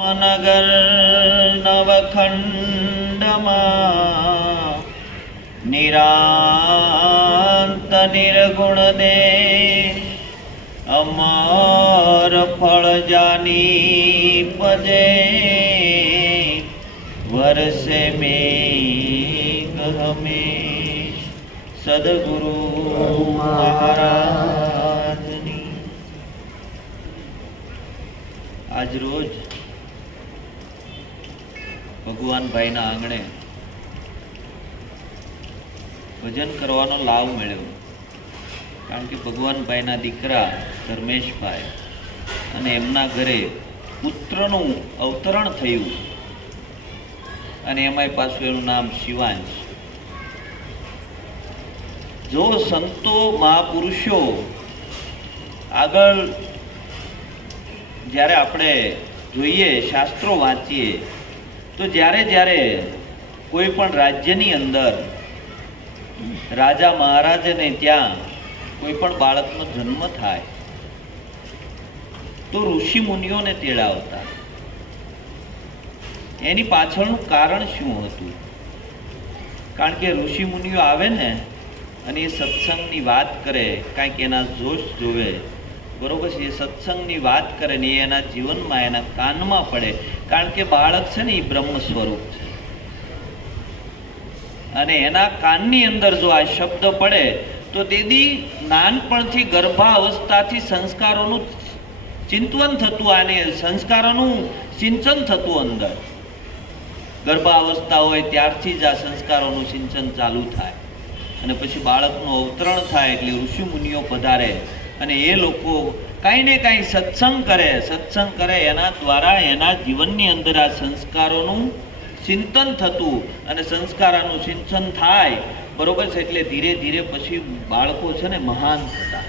મનગર નવખંડમાં નિરાંત નિર્ગુણ દે અમર ફળ જાની પજે વર્ષે મેઘ હમેશ સદગુરુ મહારાજની. આજ રોજ ભગવાનભાઈના આંગણે ભજન કરવાનો લાભ મળ્યો, કારણ કે ભગવાનભાઈના દીકરા ધર્મેશભાઈ અને એમના ઘરે પુત્રનું અવતરણ થયું, અને એમાંય પાછું એનું નામ શિવાંશ. જો સંતો મહાપુરુષો આગળ જ્યારે આપણે જોઈએ, શાસ્ત્રો વાંચીએ, તો જ્યારે જ્યારે કોઈ પણ રાજ્યની અંદર રાજા મહારાજને ત્યાં કોઈ પણ બાળકનો જન્મ થાય તો ઋષિ મુનિઓને તેડાવતા. એની પાછળનું કારણ શું હતું? કારણ કે ઋષિ મુનિઓ આવે ને અને એ સત્સંગની વાત કરે, કાંઈક એના જોશ જોવે, બરોબર છે, એ સત્સંગની વાત કરે ને એના જીવનમાં એના કાનમાં પડે. કારણ કે બાળક છે ને એ બ્રહ્મ સ્વરૂપ છે, અને એના કાનની અંદર જો આ શબ્દ પડે તો તેથી નાનપણથી ગર્ભાવસ્થાથી સંસ્કારોનું ચિંતન થતું, આને સંસ્કારોનું સિંચન થતું. અંદર ગર્ભાવસ્થા હોય ત્યારથી જ આ સંસ્કારોનું સિંચન ચાલુ થાય, અને પછી બાળકનું અવતરણ થાય એટલે ઋષિ મુનિઓ પધારે અને એ લોકો કાંઈ ને કાંઈ સત્સંગ કરે, એના દ્વારા એના જીવનની અંદર આ સંસ્કારોનું ચિંતન થતું, અને સંસ્કારોનું સિંચન થાય, બરોબર છે. એટલે ધીરે ધીરે પછી બાળકો છે ને મહાન થતા.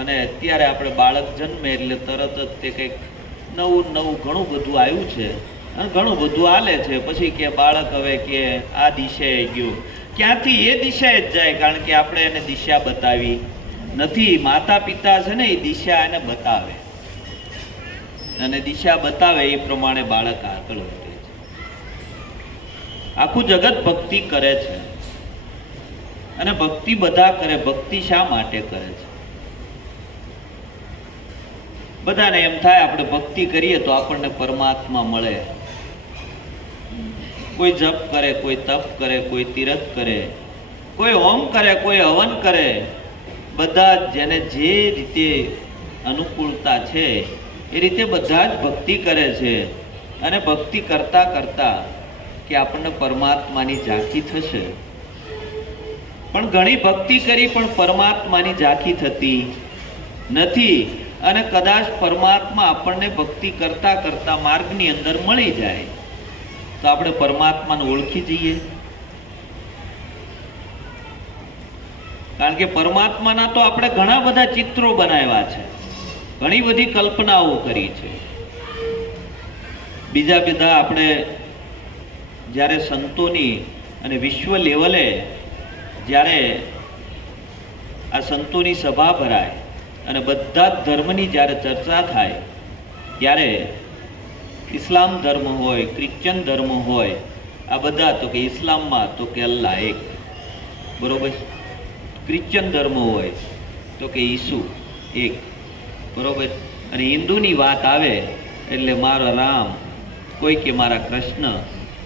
અને અત્યારે આપણે બાળક જન્મે એટલે તરત જ તે કંઈક નવું ઘણું બધું આવ્યું છે, અને ઘણું બધું હાલે છે. પછી કે બાળક હવે કે આ દિશાએ ગયો, ક્યાંથી એ દિશાએ જ જાય, કારણ કે આપણે એને દિશા બતાવી નથી. માતા પિતા છે ને એ દિશા એને બતાવે, અને દિશા બતાવે એ પ્રમાણે બાળક આગળ વધે છે. આખું જગત ભક્તિ કરે છે, અને ભક્તિ બધા કરે. ભક્તિ શા માટે કરે છે? બધાને એમ થાય આપણે ભક્તિ કરીએ તો આપણને પરમાત્મા મળે. કોઈ જપ કરે, કોઈ તપ કરે, કોઈ તીરથ કરે, કોઈ હોમ કરે, કોઈ હવન કરે. બધા જેને જે રીતે અનુકૂળતા છે એ રીતે બધા જ ભક્તિ કરે છે. અને ભક્તિ કરતા કરતા કે આપણને પરમાત્માની ઝાંખી થશે. પણ ઘણી ભક્તિ કરી પણ પરમાત્માની ઝાંખી થતી નથી. અને કદાચ પરમાત્મા આપણને ભક્તિ કરતા કરતા માર્ગની અંદર મળી જાય તો આપણે પરમાત્માને ઓળખી જઈએ. કારણ કે પરમાત્માના તો આપણે ઘણા બધા ચિત્રો બનાવ્યા છે, ઘણી બધી કલ્પનાઓ કરી છે. બીજા બધા આપણે જ્યારે સંતોની અને વિશ્વ લેવલે જ્યારે આ સંતોની સભા ભરાય અને બધા જ ધર્મની જ્યારે ચર્ચા થાય, ત્યારે ઇસ્લામ ધર્મ હોય, ક્રિશ્ચન ધર્મ હોય, આ બધા તો કે ઇસ્લામમાં તો કે અલ્લાહ એક, બરોબર. ક્રિશ્ચન ધર્મ હોય તો કે ઈસુ એક, બરોબર. અને હિન્દુની વાત આવે એટલે મારો રામ, કોઈ કે મારા કૃષ્ણ,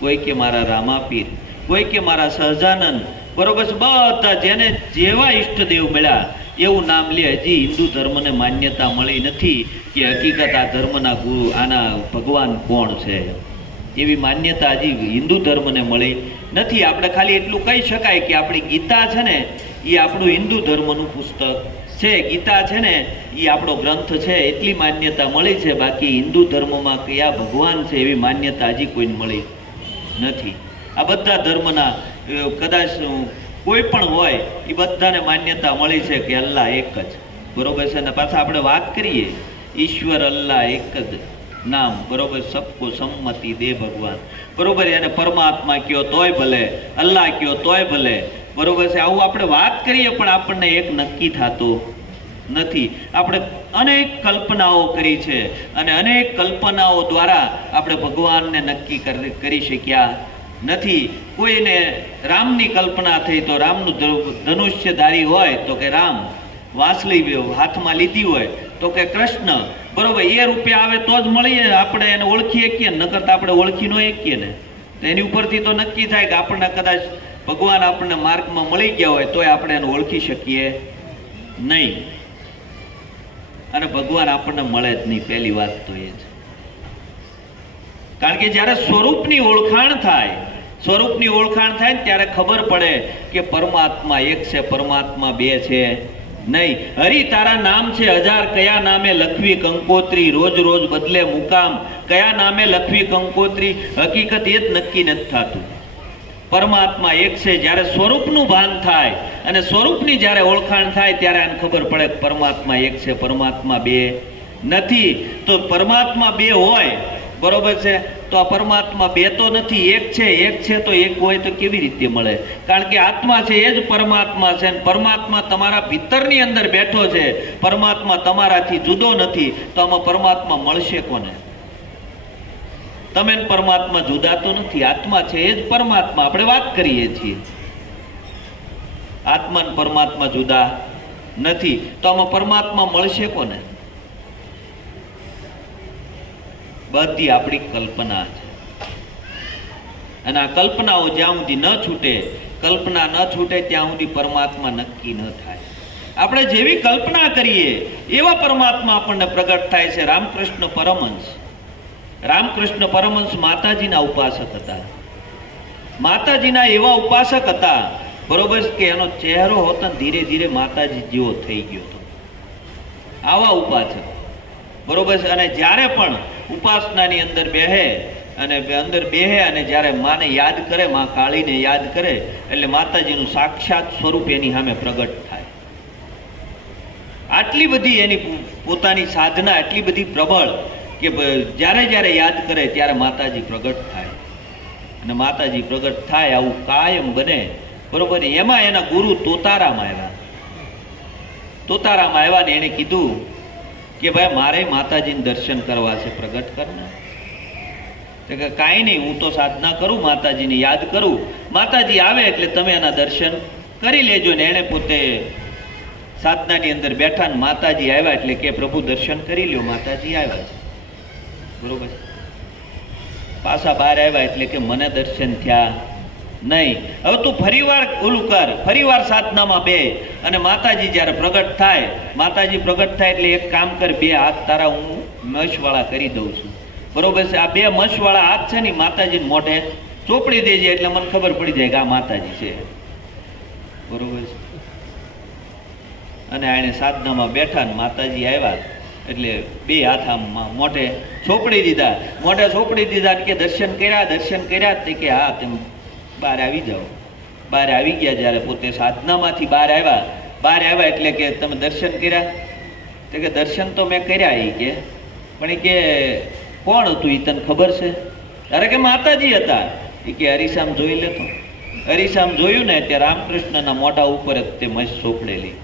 કોઈ કે મારા રામાપીર, કોઈ કે મારા સહજાનંદ, બરોબર. બધા જેને જેવા ઈષ્ટદેવ મળ્યા એવું નામ લે. હજી હિન્દુ ધર્મને માન્યતા મળી નથી કે હકીકત આ ધર્મના ગુરુ, આના ભગવાન કોણ છે, એવી માન્યતા હજી હિન્દુ ધર્મને મળી નથી. આપણે ખાલી એટલું કહી શકાય કે આપણી ગીતા છે ને એ આપણું હિન્દુ ધર્મનું પુસ્તક છે. ગીતા છે ને એ આપણો ગ્રંથ છે, એટલી માન્યતા મળી છે. બાકી હિન્દુ ધર્મમાં કયા ભગવાન છે એવી માન્યતા હજી કોઈને મળી નથી. આ બધા ધર્મના કદાચ કોઈ પણ હોય એ બધાને માન્યતા મળી છે કે અલ્લાહ એક જ, બરોબર છે. અને પાછા આપણે વાત કરીએ ઈશ્વર અલ્લાહ એક જ નામ, બરોબર. સબકો સંમતિ દે ભગવાન, બરોબર. એને પરમાત્મા કયો તોય ભલે, અલ્લાહ કયો તોય ભલે, બરોબર છે. આવું આપણે વાત કરીએ પણ આપણને એક નક્કી થતો નથી. આપણે અનેક કલ્પનાઓ કરી છે અને અનેક કલ્પનાઓ દ્વારા આપણે ભગવાનને નક્કી કરી શક્યા નથી. કોઈને રામની કલ્પના થઈ તો રામનું ધનુષ્યધારી હોય તો કે રામ, વાંસળી હાથમાં લીધી હોય તો કે કૃષ્ણ, બરોબર, એ રૂપે આવે તો જ મળીએ આપણે એને ઓળખી શકીએ, નકર તો આપણે ઓળખી ન શકીએ ને. તો એની ઉપરથી તો નક્કી થાય કે આપણને કદાચ ભગવાન આપણને માર્ગમાં મળી ગયા હોય તોય આપણે એને ઓળખી શકીએ નહીં, અને ભગવાન આપણને મળે જ નહીં. પહેલી વાત તો એ છે. કારણ કે જ્યારે સ્વરૂપની ઓળખાણ થાય, સ્વરૂપની ઓળખાણ થાય ને ત્યારે ખબર પડે કે પરમાત્મા એક છે, પરમાત્મા બે છે નહીં. હરી તારા નામ છે હજાર, કયા નામે લખવી કંકોત્રી, રોજ રોજ બદલે મુકામ, કયા નામે લખવી કંકોત્રી, હકીકત એ જ નક્કી નથી થતું. પરમાત્મા એક છે. જ્યારે સ્વરૂપનું ભાન થાય અને સ્વરૂપની જ્યારે ઓળખાણ થાય ત્યારે આને ખબર પડે કે પરમાત્મા એક છે, પરમાત્મા બે નથી. તો પરમાત્મા બે હોય, બરોબર છે, તો આ પરમાત્મા બે તો નથી, એક છે. એક છે તો એક હોય તો કેવી રીતે મળે? કારણ કે આત્મા છે એ જ પરમાત્મા છે, અને પરમાત્મા તમારા ભીતરની અંદર બેઠો છે. પરમાત્મા તમારાથી જુદો નથી, તો આમાં પરમાત્મા મળશે કોને? તમે પરમાત્મા જુદા તો નથી, આત્મા છે એ જ પરમાત્મા. આપણે વાત કરીએ છીએ આત્મા ને પરમાત્મા જુદા નથી, તો આમાં પરમાત્મા મળશે કોને? બધી આપણી કલ્પના છે, અને આ કલ્પનાઓ જ્યાં સુધી ન છૂટે, કલ્પના ન છૂટે ત્યાં સુધી પરમાત્મા નક્કી ન થાય. આપણે જેવી કલ્પના કરીએ એવા પરમાત્મા આપણને પ્રગટ થાય છે. રામકૃષ્ણ પરમહંસ માતાજીના ઉપાસક હતા. માતાજીના એવા ઉપાસક હતા, બરોબર, કે એનો ચહેરો હોતો ધીરે ધીરે માતાજી જેવો થઈ ગયો હતો. આવા ઉપાસક, બરોબર છે. અને જ્યારે પણ ઉપાસનાની અંદર બેહે અને જ્યારે માને યાદ કરે, માં કાળીને યાદ કરે, એટલે માતાજીનું સાક્ષાત સ્વરૂપ એની સામે પ્રગટ થાય. આટલી બધી એની પોતાની સાધના એટલી બધી પ્રબળ કે જ્યારે જ્યારે યાદ કરે ત્યારે માતાજી પ્રગટ થાય, અને માતાજી પ્રગટ થાય આવું કાયમ બને, બરોબર. એમાં એના ગુરુ તોતારામ આવ્યા ને એને કીધું કે ભાઈ મારે માતાજીને દર્શન કરવા છે, પ્રગટ કરના. તો કે કાંઈ નહીં, હું તો સાધના કરું, માતાજીને યાદ કરું, માતાજી આવે એટલે તમે એના દર્શન કરી લેજો. ને એણે પોતે સાધનાની અંદર બેઠા ને માતાજી આવ્યા એટલે કે પ્રભુ દર્શન કરી લ્યો. માતાજી આવ્યા છે, બરોબર. પાછા બહાર આવ્યા એટલે કે મને દર્શન થયા નહીં. હવે તું ફરીવાર ઓલું કર, ફરીવાર સાધનામાં બે, અને માતાજી જ્યારે પ્રગટ થાય, માતાજી પ્રગટ થાય એટલે એક કામ કર, બે હાથ તારા હું મશવાળા કરી દઉં છું, બરોબર છે. આ બે મશવાળા હાથ છે ને માતાજીને મોઢે ચોપડી દેજે એટલે મને ખબર પડી જાય કે આ માતાજી છે, બરોબર છે. અને આને સાધનામાં બેઠા ને માતાજી આવ્યા એટલે બે હાથ આમ મોઢે ચોપડી દીધા, કે દર્શન કર્યા તે કે હા તેમ બહાર આવી જાઓ. બહાર આવી ગયા. જ્યારે પોતે સાધનામાંથી બહાર આવ્યા એટલે કે તમે દર્શન કર્યા? તો કે દર્શન તો મેં કર્યા. એ કે પણ એ કે કોણ હતું? એ તને ખબર છે? અરે કે માતાજી હતા. એ કે હરીસામ જોઈ લેતો. હરીસામ જોયું ને તે રામકૃષ્ણના મોઢા ઉપર જ તે મસ્ત ચોપડેલી,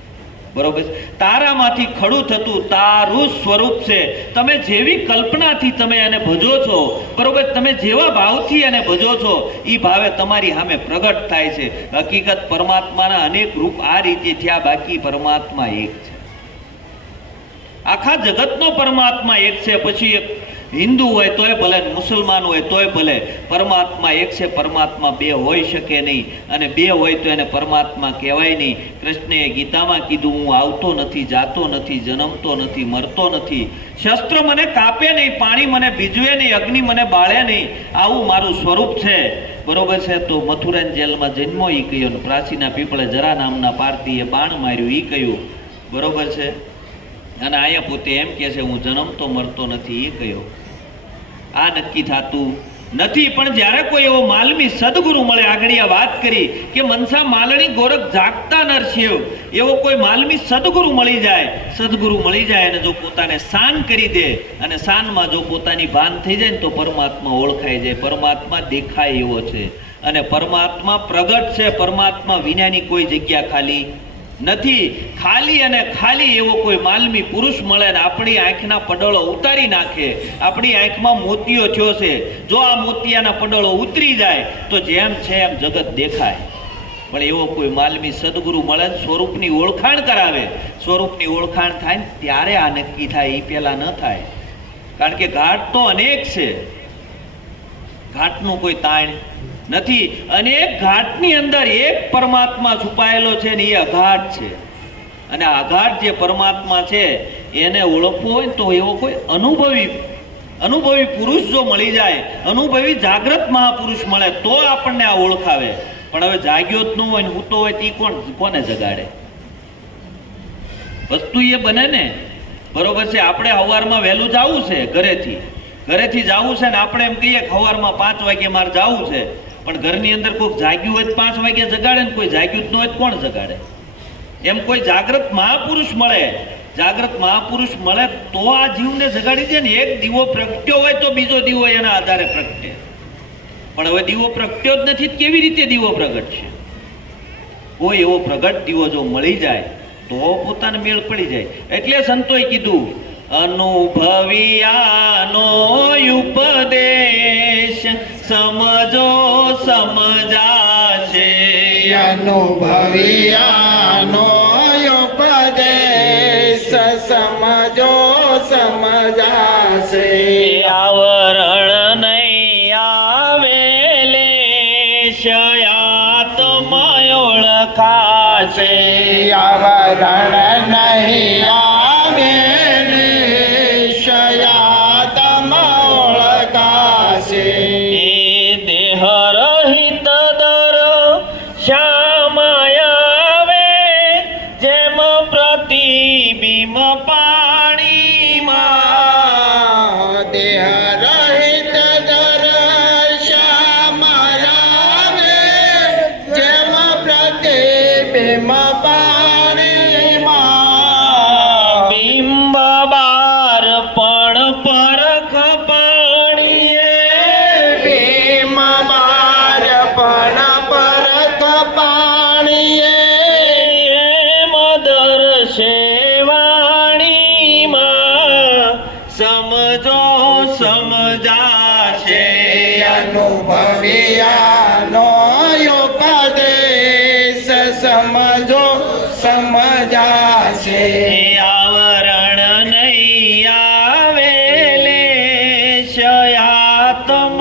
બરોબર. તારામાંથી ખડું થતું તારું સ્વરૂપ છે. તમે જેવી કલ્પનાથી તમે એને ભજો છો, બરોબર, તમે જેવા ભાવથી એને ભજો છો એ ભાવે તમારી સામે પ્રગટ થાય છે. હકીકત પરમાત્માના અનેક રૂપ આ રીતે થયા, બાકી પરમાત્મા એક છે. આખા જગતનો પરમાત્મા એક છે. પછી એક હિન્દુ હોય તોય ભલે, મુસલમાન હોય તોય ભલે, પરમાત્મા એક છે. પરમાત્મા બે હોઈ શકે નહીં, અને બે હોય તો એને પરમાત્મા કહેવાય નહીં. કૃષ્ણએ ગીતામાં કીધું, હું આવતો નથી, જાતો નથી, જન્મતો નથી, મરતો નથી, શસ્ત્ર મને કાપે નહીં, પાણી મને ભીજવે નહીં, અગ્નિ મને બાળે નહીં, આવું મારું સ્વરૂપ છે, બરોબર છે. તો મથુરાની જેલમાં જન્મો એ કહ્યો, ને પ્રાચીના પીપળે જરા નામના પારતીએ બાણ માર્યું એ કહ્યું, બરોબર છે. અને અહીંયા પોતે એમ કહે છે હું જન્મતો મરતો નથી એ કહ્યો. આ નક્કી થતું નથી. પણ જ્યારે કોઈ એવો માલમી સદગુરુ મળે, આગળ આ વાત કરી કે મનસા માલણી ગોરખ જાગતા નરશિવ, એવો કોઈ માલમી સદગુરુ મળી જાય અને જો પોતાને શાન કરી દે, અને શાનમાં જો પોતાની ભાન થઈ જાય ને તો પરમાત્મા ઓળખાઈ જાય, પરમાત્મા દેખાય એવો છે. અને પરમાત્મા પ્રગટ છે. પરમાત્મા વિનાની કોઈ જગ્યા ખાલી નથી. ખાલી અને ખાલી એવો કોઈ માલમી પુરુષ મળે ને આપણી આંખના પડળો ઉતારી નાખે, આપણી આંખમાં મોતિયો થયો છે, જો આ મોતિયાના પડળો ઉતરી જાય તો જેમ છે એમ જગત દેખાય. પણ એવો કોઈ માલમી સદગુરુ મળે ને સ્વરૂપની ઓળખાણ કરાવે, સ્વરૂપની ઓળખાણ થાય ને ત્યારે આ નક્કી થાય, એ પહેલાં ન થાય. કારણ કે ઘાટ તો અનેક છે, ઘાટનું કોઈ તાણ નથી. અનેક ઘાટની અંદર એક પરમાત્મા છુપાયેલો છે ને એ અઘાટ છે. અને અઘાટ જે પરમાત્મા છે એને ઓળખવો હોય તો એવો કોઈ અનુભવી પુરુષ જો મળી જાય, અનુભવી જાગ્રત મહાપુરુષ મળે તો આપણને આ ઓળખાવે. પણ હવે જાગ્યો જ ન હોય ને હૂતો હોય તે કોને જગાડે? વસ્તુ એ બને ને, બરોબર છે. આપણે સવારમાં વહેલું જવું છે, ઘરેથી જવું છે ને આપણે એમ કહીએ કે સવારમાં 5 વાગે મારે જવું છે, પણ ઘરની અંદર કોઈ જાગ્યું હોય 5 વાગે જગાડે ને કોઈ જાગ્યું જ ન હોય કોણ જગાડે? એમ કોઈ જાગ્રત મહાપુરુષ મળે તો આ જીવને જગાડી દે ને. એક દીવો પ્રગટ્યો હોય તો બીજો દીવો એના આધારે પ્રગટે. પણ હવે દીવો પ્રગટ્યો જ નથી, કેવી રીતે દીવો પ્રગટશે? કોઈ એવો પ્રગટ દીવો જો મળી જાય તો પોતાને મેળ પડી જાય. એટલે સંતોએ કીધું અનુભવિયાનો ઉપદેશ સમજો સમજાશે. અનુભવિયાનો ઉપદેશ સમજો સમજાશે. આવરણ નહીં આવે લેશયાત્મા ઓળખાશે. આવરણ નહીં આવે લેશયાત્મા ઓળખાશે. દેહ રહિત દર શ્યામાયાવે જેમ પ્રતિબિંબ પાણીમાં. દેહ રહિત દર્શામાં આવે જેમ પ્રતિબિંબ પાણીમાં. બિંબ બાર પણ પરખ પાણીએ. બિંબ બાર પણ પરખ પાણીએ. મદર સેવાણીમાં સમજો સમજાશે. અનુભવિયાનો ઉપદેશ સમજો સમજાશે. આવરણ નહીં આવે લેશયાત્મ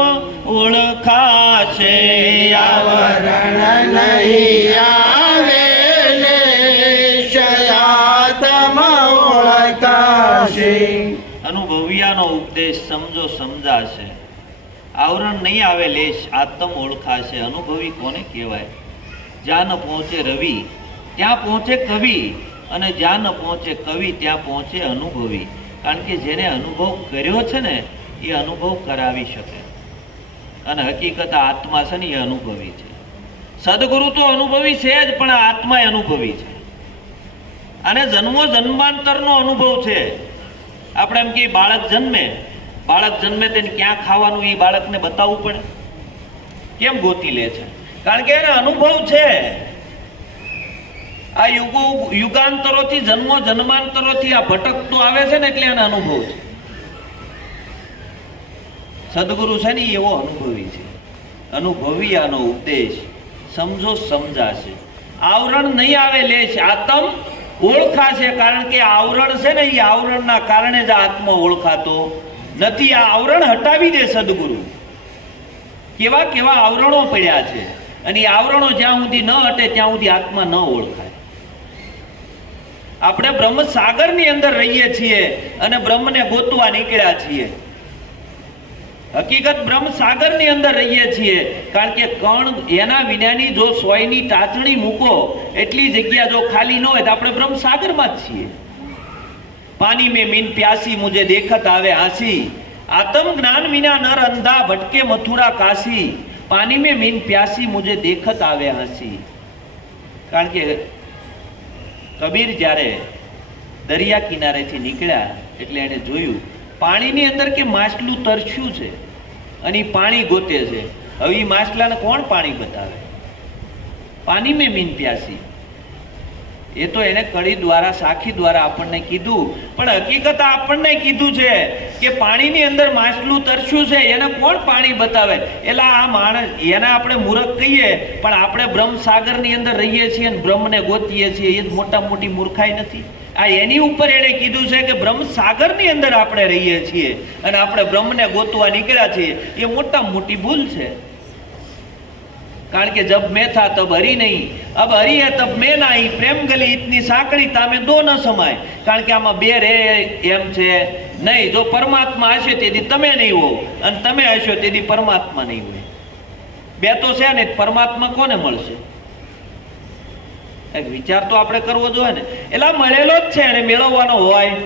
ઓળખાશે. આવરણ નહીં આવે લેશયાત્મ ઓળખાશે. અનુભવિયાનો ઉપદેશ સમજો સમજાશે. આવરણ નહીં આવે લેશ આત્મ ઓળખાશે. અનુભવી કોને કહેવાય? જ્યાં ન પહોંચે રવિ ત્યાં પહોંચે કવિ, અને જ્યાં ન પહોંચે કવિ ત્યાં પહોંચે અનુભવી. કારણ કે જેને અનુભવ કર્યો છે ને એ અનુભવ કરાવી શકે. અને હકીકત આત્મા છે ને એ અનુભવી છે. સદગુરુ તો અનુભવી છે જ, પણ આ આત્મા અનુભવી છે. અને જન્મો જન્માંતરનો અનુભવ છે. આપણે એમ કે બાળક જન્મે તેને ક્યાં ખાવાનું એ બાળકને બતાવવું પડે? કેમ ગોતી લે છે? કારણ કે એને અનુભવ છે. આ યુગાંતરોથી જન્માંતરોથી આ ભટકતો આવે છે ને એટલે એને અનુભવ છે. સદગુરુ છે ને એવો અનુભવી છે. અનુભવી આનો ઉપદેશ સમજો સમજાશે. આવરણ નહીં આવે લેશ આત્મ ઓળખાશે. કારણ કે આવરણ છે ને એ આવરણના કારણે જ આત્મા ઓળખાતો નથી. આ આવરણ હટાવી દે સદગુરુ. કેવા કેવા આવરણો પડ્યા છે, અને એ આવરણો જ્યાં સુધી ન હટે ત્યાં સુધી આત્મા ન ઓળખાય. આપણે બ્રહ્મ સાગરની અંદર રહીએ છીએ અને બ્રહ્મને ગોતવા નીકળ્યા છીએ. હકીકત બ્રહ્મ સાગરની અંદર રહીએ છીએ. કારણ કે કણ એના વિનાની જો સોયની ટાચણી મૂકો એટલી જગ્યા જો ખાલી ન હોય તો આપણે બ્રહ્મ સાગરમાં જ છીએ. પાણી में मीन प्यासी मुझे देखत आवे हंसी. आत्म ज्ञान विना नर अंधा भटके मथुरा काशी. पानी में मीन प्यासी मुझे देखत आवे हंसी. કારણ કે કબીર જ્યારે દરિયા કિનારેથી નીકળ્યા એટલે એને જોયું પાણીની અંદર કે માછલું તરસ્યું છે અને પાણી ગોતે છે. હવે એ માછલાને કોણ પાણી બતાવે? પાણી મેં મીન પ્યાસી. એ તો એને કડી દ્વારા સાખી દ્વારા આપણને કીધું, પણ હકીકત આપણને કીધું છે કે પાણીની અંદર માછલું તરસ્યું છે. એને કોણ પાણી બતાવે? એટલે આ માણસ, એને આપણે મૂર્ખ કહીએ, પણ આપણે બ્રહ્મસાગરની અંદર રહીએ છીએ અને બ્રહ્મને ગોતીએ છીએ. એ જ મોટા મોટી મૂર્ખાઈ નથી? આ એની ઉપર એણે કીધું છે કે બ્રહ્મસાગરની અંદર આપણે રહીએ છીએ અને આપણે બ્રહ્મને ગોતવા નીકળ્યા છીએ. એ મોટા મોટી ભૂલ છે. કારણ કે જબ મેં થા તબ હરી નહીં, અબ હરી હે તબ મેં નહીં, પ્રેમ ગલી ઇતની સાંકડી તામે દો ન સમાય. કારણ કે આમાં બે રે એમ છે નહીં. જો પરમાત્મા હશે તેથી તમે નહીં હો, અને તમે હશો તેથી પરમાત્મા નહીં હોય. બે તો છે ને, પરમાત્મા કોને મળશે? એક વિચાર તો આપણે કરવો જોઈએ ને. એટલે મળેલો જ છે અને મેળવવાનો હોય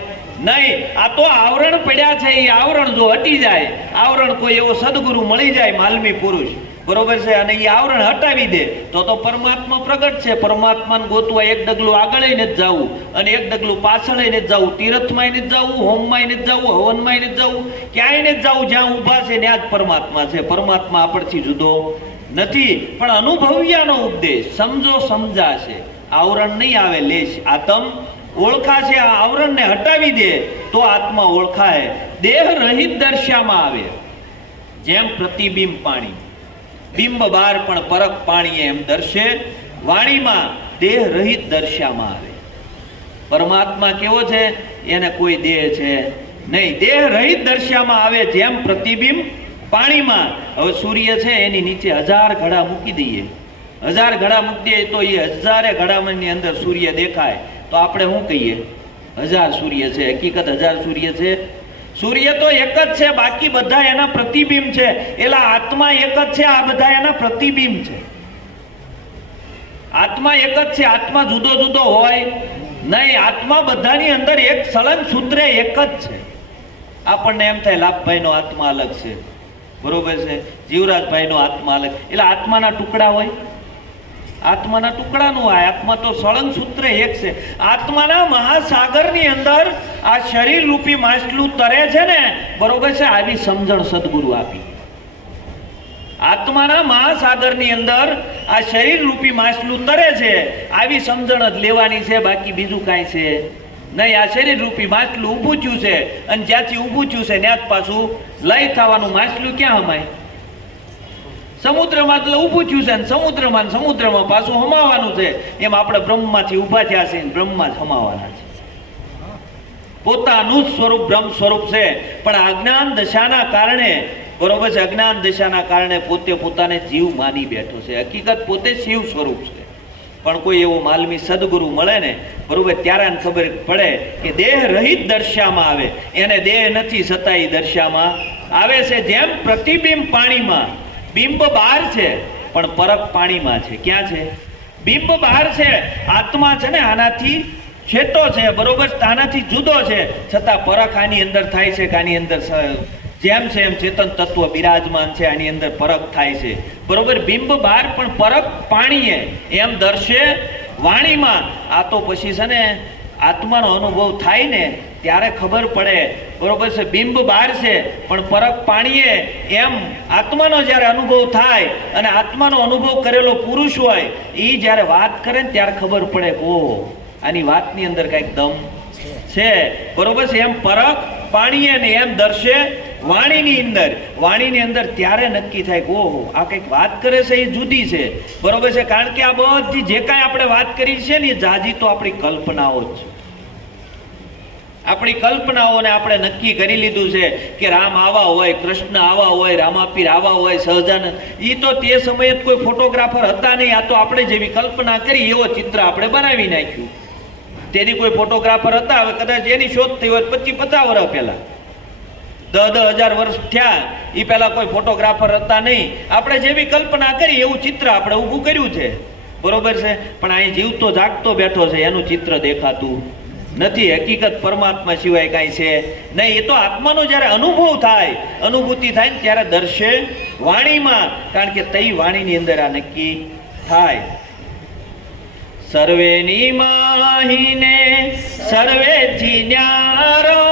નહીં. આ તો આવરણ પડ્યા છે. એ આવરણ જો હટી જાય, આવરણ કોઈ એવો સદગુરુ મળી જાય, માલમી પુરુષ, બરોબર છે, અને એ આવરણ હટાવી દે તો પરમાત્મા પ્રગટ છે. પરમાત્માને ગોતવા એક ડગલું આગળ નથી જવું અને એક ડગલું પાછળ નથી જવું, તીર્થમાં નથી જવું, હોમમાં નથી જવું, હવનમાં નથી જવું, ક્યાંય નથી જવું. જ્યાં ઊભા છે ત્યાં જ પરમાત્મા છે. પરમાત્મા આપણથી જુદો નથી. પણ અનુભવ્યાનો ઉપદેશ સમજો સમજાશે. આવરણ નહીં આવે લેશ. આત્મ ઓળખાશે. આ આવરણને હટાવી દે તો આત્મા ઓળખાય. દેહ રહિત દર્શ્યામાં આવે, જેમ પ્રતિબિંબ પાણી. બિંબ બાર પણ પરક પાણીએ એમ દર્શે, વાણીમાં દેહ રહિત દર્શ્યામાં આવે. પરમાત્મા કેવો છે? એને કોઈ દેહ છે નહીં. દેહ રહિત દર્શ્યામાં આવે, જેમ પ્રતિબિંબ પાણીમાં. હવે સૂર્ય છે, એની નીચે 1000 ઘડા મૂકી દઈએ, 1000 ઘડા મૂકી દઈએ તો એ 1000 ઘડાની અંદર સૂર્ય દેખાય. તો આપણે શું કહીએ? 1000 સૂર્ય છે. હકીકત 1000 સૂર્ય છે? સૂર્ય તો એક જ છે, બાકી બધા એના પ્રતિબિંબ છે. એટલે આત્મા એક જ છે, આ બધા એના પ્રતિબિંબ છે. આત્મા એક જ છે. આત્મા જુદો જુદો હોય નહીં. આત્મા બધાની અંદર એક સળંગ સૂત્રે એક જ છે. આપણને એમ થાય લાભભાઈનો આત્મા અલગ છે, બરોબર છે, જીવરાજભાઈનો આત્મા અલગ. એટલે આત્માના ટુકડા હોય? આત્માના ટુકડા નું હોય. આત્મા તો સળંગ સૂત્ર એક છે. આત્માના મહાસાગરની અંદર આ શરીર રૂપી માછલું તરે છે ને, બરોબર છે, આવી સમજણ સદગુરુ આપી. આત્માના મહાસાગરની અંદર આ શરીર રૂપી માછલું તરે છે, આવી સમજણ જ લેવાની છે, બાકી બીજું કાંઈ છે નહીં. આ શરીર રૂપી માછલું ઊભું થયું છે અને જ્યાંથી ઊભું થયું છે ત્યાં જ પાછું લઈ થવાનું. માછલું ક્યાં હમાય? સમુદ્રમાં એટલે ઊભું થયું છે, સમુદ્રમાં પાછું હમાવાનું છે. એમ આપણે બ્રહ્મમાંથી ઊભા થયા છે, બ્રહ્મમાં જ હમાવાના છે. પોતાનું જ સ્વરૂપ બ્રહ્મ સ્વરૂપ છે. પણ અજ્ઞાન દશાના કારણે, બરોબર છે, અજ્ઞાન દશાના કારણે પોતે પોતાને જીવ માની બેઠો છે. હકીકત પોતે શિવ સ્વરૂપ છે. પણ કોઈ એવો માલમી સદગુરુ મળે ને, બરોબર, ત્યારે ખબર પડે કે દેહ રહિત દર્શ્યામાં આવે. એને દેહ નથી છતાંય દર્શ્યામાં આવે છે. જેમ પ્રતિબિંબ પાણીમાં, બિંબ બહાર છે પણ પરક પાણીમાં છે. ક્યાં છે? બિંબ બહાર છે. આત્મા છે ને આનાથી છેટો છે, બરોબર, આનાથી જુદો છે, છતાં પરખ આની અંદર થાય છે કે આની અંદર જેમ છે એમ ચેતન તત્વ બિરાજમાન છે, આની અંદર પરખ થાય છે, બરોબર. બિંબ બહાર પણ પરખ પાણીએ એમ દર્શે વાણીમાં. આ તો પછી છે ને આત્માનો અનુભવ થાય ને ત્યારે ખબર પડે, બરોબર છે. બિંબ બહાર છે પણ પરખ પાણીએ એમ આત્માનો જ્યારે અનુભવ થાય અને આત્માનો અનુભવ કરેલો પુરુષ હોય એ જ્યારે વાત કરે ને ત્યારે ખબર પડે કે ઓહો, આની વાતની અંદર કંઈક દમ છે, બરોબર છે. એમ પરખ પાણીએ ને એમ દર્શે વાણીની અંદર ત્યારે નક્કી થાય કે ઓહો, આ કંઈક વાત કરે છે એ જુદી છે, બરોબર છે. કારણ કે આ બધી જે કાંઈ આપણે વાત કરી છે ને એ જાજી તો આપણી કલ્પનાઓ જ છે. આપણી કલ્પનાઓને આપણે નક્કી કરી લીધું છે કે રામ આવા હોય, કૃષ્ણ આવા હોય, રામાપીર આવા હોય, સહજાનંદ. એ તો તે સમયે કોઈ ફોટોગ્રાફર હતા નહીં. આ તો આપણે જેવી કલ્પના કરી એવો ચિત્ર આપણે બનાવી નાખ્યું. તેની કોઈ ફોટોગ્રાફર હતા, હવે કદાચ એની શોધ થઈ હોય 25-50 વર્ષ પહેલા, 10,000 વર્ષ થયા. એ પહેલા કોઈ ફોટોગ્રાફર હતા નહીં. આપણે જેવી કલ્પના કરી એવું ચિત્ર આપણે ઊભું કર્યું છે, બરોબર છે. પણ અહીં જીવતો જાગતો બેઠો છે, એનું ચિત્ર દેખાતું નથી. હકીકત પરમાત્મા સિવાય કાંઈ છે નહીં. એ તો આત્માનો જ્યારે અનુભવ થાય, અનુભૂતિ થાય ને ત્યારે દર્શે વાણીમાં. કારણ કે તઈ વાણીની અંદર આ નક્કી થાય. સર્વેની માહીને સર્વેથી ન્યારો,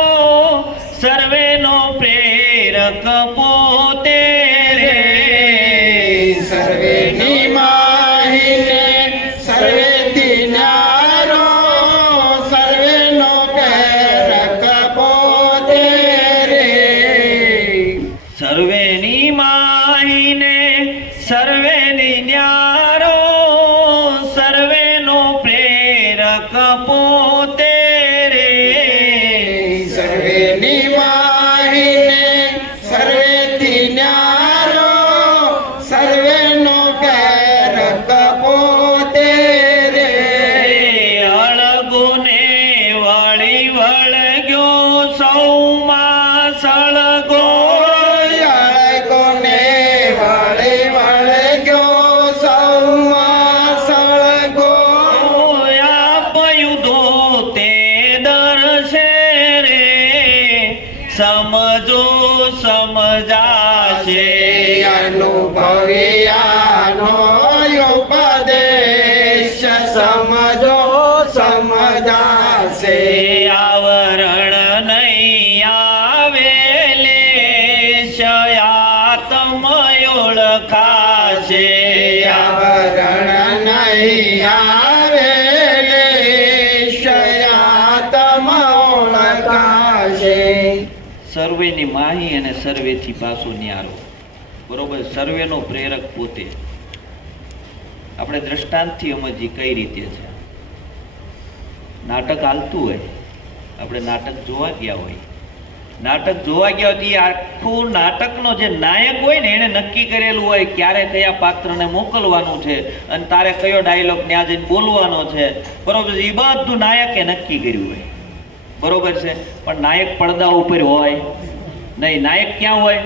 સર્વેનો પ્રેરક પોતે રે. સર્વેની માહીને સર્વેથી ન્યારો, સર્વેની માહીને સર્વેની ન્યારો સર્વેનો પ્રેરક પોતે રે સર્વેની વાહીને સર્વેથી ન્યારો સર્વેનો પ્રેરક પોતે રે અળગોને વળી વળગ્યો સૌમાં સળગો અળગોને વળે વળગ્યો સૌમાં સળગો આપ્યું તે દર્શે રે સમજો સમજાશે અનુભવ્યાનો ઉપદેશ સમજો સમજાશે આવરણ નહીં આવેલે શયાતમ ઓળખાશે આવરણ નહીં આવેલે શયાતમ ઓળખાશે સર્વેની માહી અને સર્વેથી પાછો ન્યારો. બરોબર, સર્વેનો પ્રેરક પોતે. આપણે દ્રષ્ટાંતથી સમજીએ કઈ રીતે છે. નાટક હાલતું હોય, આપણે નાટક જોવા ગયા હોય, નાટક જોવા ગયા હોય તો એ આખું નાટકનો જે નાયક હોય ને એને નક્કી કરેલું હોય ક્યારે કયા પાત્રને મોકલવાનું છે અને તારે કયો ડાયલોગ ત્યાં જઈને બોલવાનો છે. બરોબર, એ બધું નાયકે નક્કી કર્યું હોય. બરોબર છે, પણ નાયક પડદા ઉપર હોય નહીં. નાયક ક્યાં હોય?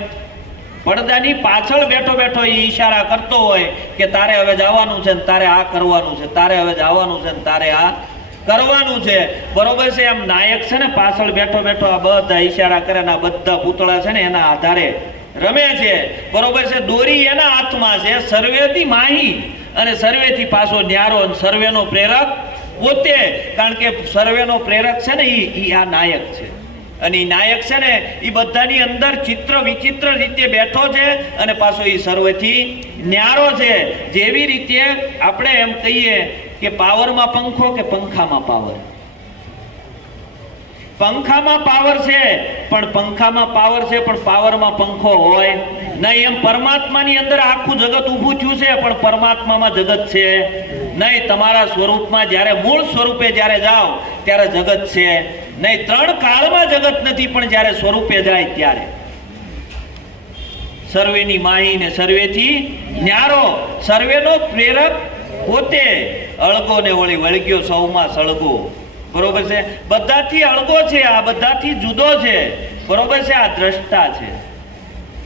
પડદાની પાછળ બેઠો બેઠો એ ઈશારા કરતો હોય કે તારે હવે જવાનું છે ને તારે આ કરવાનું છે, તારે હવે જવાનું છે ને તારે આ કરવાનું છે. બરોબર છે, એમ નાયક છે ને પાછળ બેઠો બેઠો આ બધા ઈશારા કરે ને આ બધા પૂતળા છે ને એના આધારે રમે છે. બરોબર છે, દોરી એના હાથમાં છે. સર્વેથી માહી અને સર્વેથી પાછો ન્યારો અને સર્વેનો પ્રેરક પોતે. કારણ કે સર્વેનો પ્રેરક છે ને એ આ નાયક છે અને એ નાયક છે ને એ બધાની અંદર ચિત્ર વિચિત્ર રીતે બેઠો છે અને પાછો એ સર્વેથી ન્યારો છે. જેવી રીતે આપણે એમ કહીએ કે પાવરમાં પંખો કે પંખામાં પાવર. પંખામાં પાવર છે પણ પંખામાં પાવર છે પણ પાવરમાં પંખો હોય નહીં. એમ પરમાત્માની અંદર આખું જગત ઊભું થયું છે પણ પરમાત્મામાં જગત છે નહીં. તમારા સ્વરૂપમાં જ્યારે મૂળ સ્વરૂપે જ્યારે જાઓ ત્યારે જગત છે નહીં. ત્રણ કાળમાં જગત નથી પણ જ્યારે સ્વરૂપે જાય ત્યારે. સર્વેની માહી ને સર્વેથી ન્યારો, સર્વેનો પ્રેરક પોતે. અળગો ને વળી વળગ્યો સૌમાં સળગો. બરોબર છે, બધાથી અળગો છે, આ બધાથી જુદો છે. બરોબર છે, આ દ્રષ્ટા છે.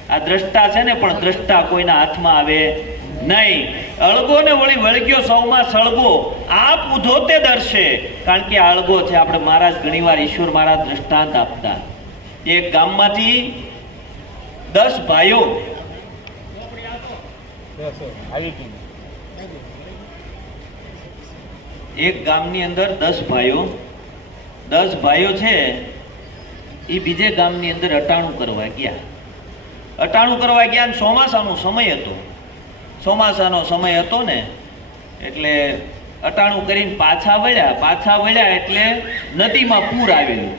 આ દ્રષ્ટા છે ને પણ દ્રષ્ટા કોઈના હાથમાં આવે નહીં. અળગો ને વળી વળગ્યો સૌમાં સળગો આપ ઉધો તે દર્શે. કારણ કે અળગો છે. આપણે મહારાજ ઘણીવાર ઈશ્વર મહારાજ દ્રષ્ટાંત આપતા. એક ગામમાંથી 10 ભાઈઓ એક ગામની અંદર 10 ભાઈઓ છે એ બીજે ગામની અંદર અટાણું કરવા ગયા. અટાણું કરવા ગયા ને ચોમાસાનો સમય હતો. ચોમાસાનો સમય હતો ને એટલે અટાણું કરીને પાછા વળ્યા એટલે નદીમાં પૂર આવેલું.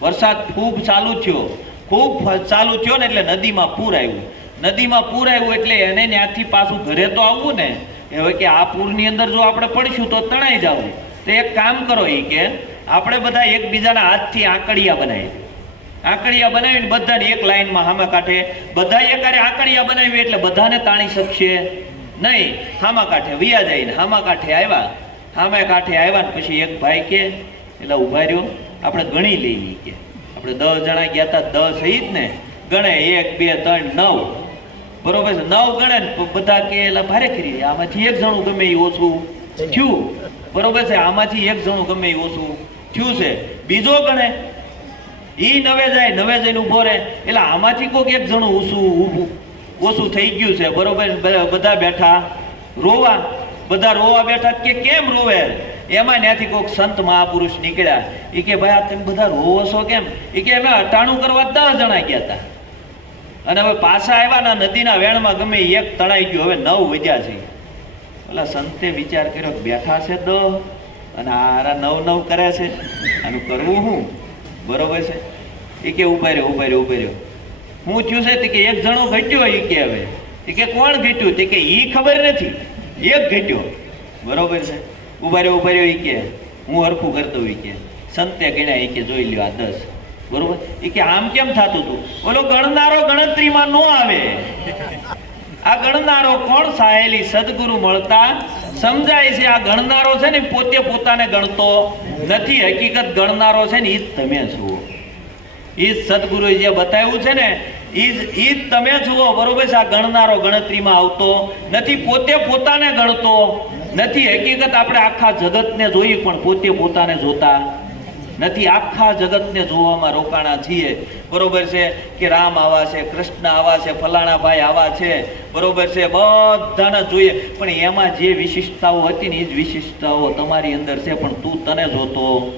વરસાદ ખૂબ ચાલુ થયો ને એટલે નદીમાં પૂર આવ્યું. નદીમાં પૂર આવ્યું એટલે એને ત્યાંથી પાછું ઘરે તો આવવું ને. હવે કે આ પૂરની અંદર જો આપણે પડીશું તો તણાઈ જવું. તો એક કામ કરો એ કે આપણે બધા એકબીજાના હાથથી આંકડિયા બનાવીને બધાને એક લાઈનમાં હામા કાંઠે બધા એકારે આંકડિયા બનાવી એટલે બધાને તાણી શકશે નહીં. હામા કાંઠે વયા જઈને હામા કાંઠે આવ્યા ને પછી એક ભાઈ કે એટલે ઉભા રહ્યો આપણે ગણી લઈએ કે આપણે 10 જણા ગયા હતા 10 સહિત ને ગણે 1 2 3 9. બરોબર છે, 9 ગણે બધા કે એટલે ભારે કરી આમાંથી એક જણું ગમે એ ઓછું થયું. બરોબર છે, આમાંથી એક જણું ગમે એ ઓછું થયું છે. બીજો ગણે ઈ નવે જઈને ઉભો રહે એટલે આમાંથી કોઈક એક જણું ઓછું થઈ ગયું છે. બરોબર, બધા બેઠા રોવા બેઠા કે કેમ રોવે. એમાં ત્યાંથી કોઈક સંત મહાપુરુષ નીકળ્યા. એ કે ભાઈ આ તમે બધા રોવો છો કેમ? એ કે અમે અટાણું કરવા 10 જણા ગયા હતા અને હવે પાછા આવ્યા ના નદીના વેણમાં ગમે એક તણાઈ ગયું, હવે 9 વધ્યા છે. ઓલા સંતે વિચાર કર્યો બેઠા છે 10 અને આરા 9 કરે છે, આનું કરવું શું? બરોબર છે. એ કે ઉભા રહ્યો હું થયું છે તે કે એક જણો ઘટ્યો ઈ કે હવે તે કે કોણ ઘટ્યું તે કે ઈ ખબર નથી એક ઘટ્યો બરોબર છે ઉભા રહ્યો ઈ કે હું હરખું કરતો ઈ કે સંતે ગણ્યા ઈ કે જોઈ લ્યો આ 10 બરોબર ઈ કે આમ કેમ થતું હતું ઓલો ગણનારો ગણતરીમાં નો આવે આ ગણનારો કોણ સાહેલી સદગુરુ મળતા સમજાય છે આ ગણનારો છે ને પોતે પોતાને ગણતો નથી હકીકત ગણનારો છે ને ઈ જ તમે છો ઈ જ સદગુરુએ જે બતાવ્યું છે ને ઈ જ તમે જુઓ બરોબર છે આ ગણનારો ગણતરીમાં આવતો નથી પોતે પોતાને ગણતો નથી હકીકત આપણે આખા જગતને જોઈએ પણ પોતે પોતાને જોતા નથી આખા જગતને જોવામાં રોકાણા છીએ બરોબર છે કે રામ આવા છે કૃષ્ણ આવા છે ફલાણા ભાઈ આવા છે બરોબર છે બધાને જોઈએ પણ એમાં જે વિશિષ્ટતાઓ હતી ને એ જ વિશિષ્ટતાઓ તમારી અંદર છે પણ તું તને જોતો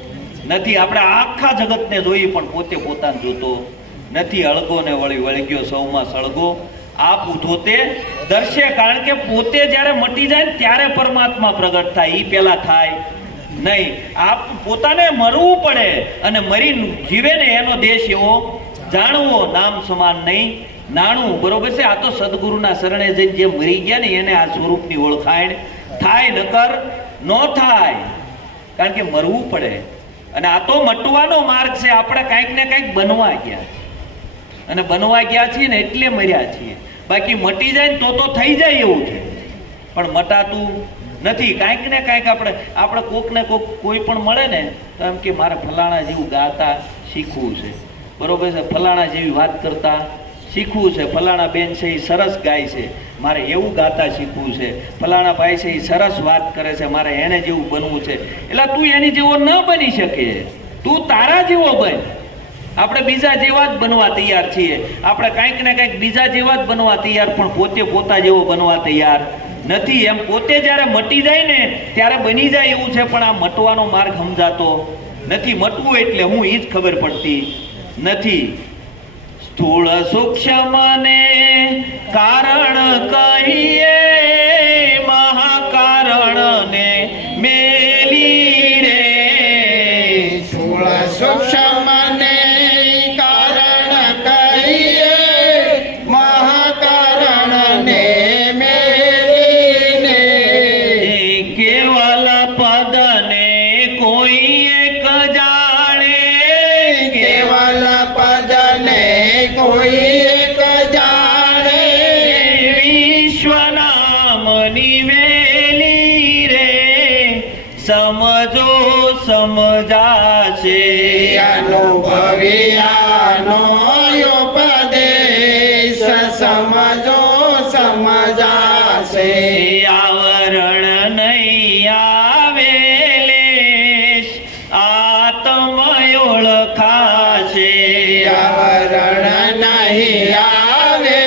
નથી આપણે આખા જગતને જોઈએ પણ પોતે પોતાને જોતો નથી અળગો ને વળી વળગ્યો સૌમાં સળગો આપ ઉઠોતે દર્શે કારણ કે પોતે જ્યારે મટી જાય ને ત્યારે પરમાત્મા પ્રગટ થાય ઈ પહેલા થાય નહીં આપ પોતાને મરવું પડે અને મરી જીવે ને એનો દેશ એવો જાણવો નામ સમાન નહીં નાણું બરોબર છે આ તો સદગુરુના શરણે જઈને જે મરી ગયા ને એને આ સ્વરૂપની ઓળખાણ થાય નકર નો થાય કારણ કે મરવું પડે અને આ તો મટવાનો માર્ગ છે આપણે કાંઈક ને કાંઈક બનવા ગયા અને બનવા ગયા છીએ ને એટલે મર્યા છીએ બાકી મટી જાય ને તો થઈ જાય એવું છે પણ મટાતું નથી કાંઈક ને કાંઈક આપણે કોક ને કોક કોઈ પણ મળે ને તો એમ કે મારે ફલાણા જેવું ગાતા શીખવું છે બરોબર છે ફલાણા જેવી વાત કરતા શીખવું છે ફલાણા બેન છે એ સરસ ગાય છે મારે એવું ગાતા શીખવું છે ફલાણા ભાઈ છે એ સરસ વાત કરે છે મારે એને જેવું બનવું છે એટલે તું એની જેવો ન બની શકે તું તારા જેવો બન આપણે બીજા જેવા જ બનવા તૈયાર છીએ આપણે કાંઈક ને કાંઈક બીજા જેવા જ બનવા તૈયાર પણ પોતે પોતા જેવો બનવા તૈયાર નથી એમ પોતે જ્યારે મટી જાય ને ત્યારે બની જાય એવું છે પણ આ મટવાનો માર્ગ સમજાતો નથી મટવું એટલે હું ઈ જ ખબર પડતી નથી સ્થૂળ સૂક્ષ્મને કારણ કહીએ મહાકારણને મેલી રે સ્થૂળ સૂક્ષ્મને કારણ કહીએ મહાકારણને મેલીને કેવલ પદને કોઈ એક જાણે કેવલ પદને કોઈ એક જાણે વિશ્વ નામની વેલી રે સમજો સમજાશે અનુભવ્યાનો ઉપદેશ સમજો સમજાશે આવરણ નહીં આવેલેશ આત્મ ઓળખાશે આવરણ નહીં આવે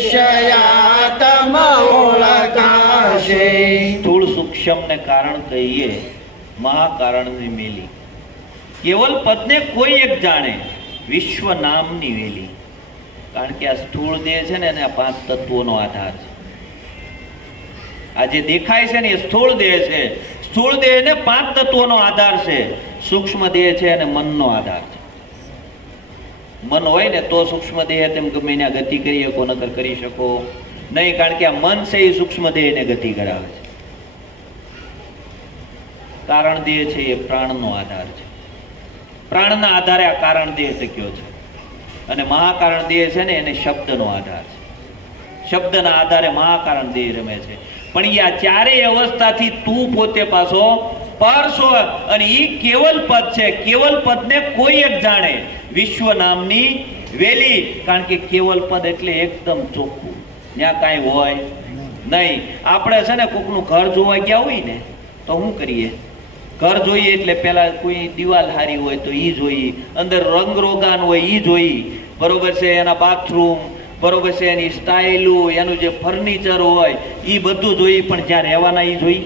દેશયાતમ ઓળખાશે સ્થૂળ સૂક્ષ્મને કારણ કહીએ મહાકારણની મેલી કેવલ પદને કોઈ એક જાણે વિશ્વ નામની વેલી કારણ કે આ સ્થૂળ દેહ છે ને એને આ 5 તત્વોનો આધાર છે આ જે દેખાય છે ને એ સ્થૂળ દેહ છે સ્થૂળ દેહને 5 તત્વોનો આધાર છે સૂક્ષ્મ દેહ છે અને મનનો આધાર છે મન હોય ને તો સૂક્ષ્મ દેહ તેમ ગમે એને ગતિ કરી શકો નકર કરી શકો નહીં કારણ કે આ મન છે એ સૂક્ષ્મ દેહને ગતિ કરાવે છે કારણ દેહ છે એ પ્રાણનો આધાર છે પ્રાણના આધારે આ કારણ દેહ ટક્યો છે અને મહાકારણ દેહ છે ને એને શબ્દનો આધાર છે શબ્દના આધારે મહાકારણ દેહ રમે છે પણ આ ચારેય અવસ્થાથી તું પોતે પાછો પર છો અને ઈ કેવલ પદ છે કેવલ પદને કોઈ એક જાણે વિશ્વ નામની વેલી કારણ કે કેવલ પદ એટલે એકદમ ચોખ્ખું ત્યાં કાંઈ હોય નહીં આપણે છે ને કોકનું ઘર જોવા ગયા હોય ને તો શું કરીએ ઘર જોઈએ એટલે પેલા કોઈ દિવાલ હારી હોય તો ઈ જોઈ અંદર રંગરોગાન હોય ઈ જોઈ બરોબર છે એના બાથરૂમ બરોબર છે એની સ્ટાઇલું એનું જે ફર્નિચર હોય ઈ બધું જોઈ પણ જ્યાં રહેવાના ઈ જોઈ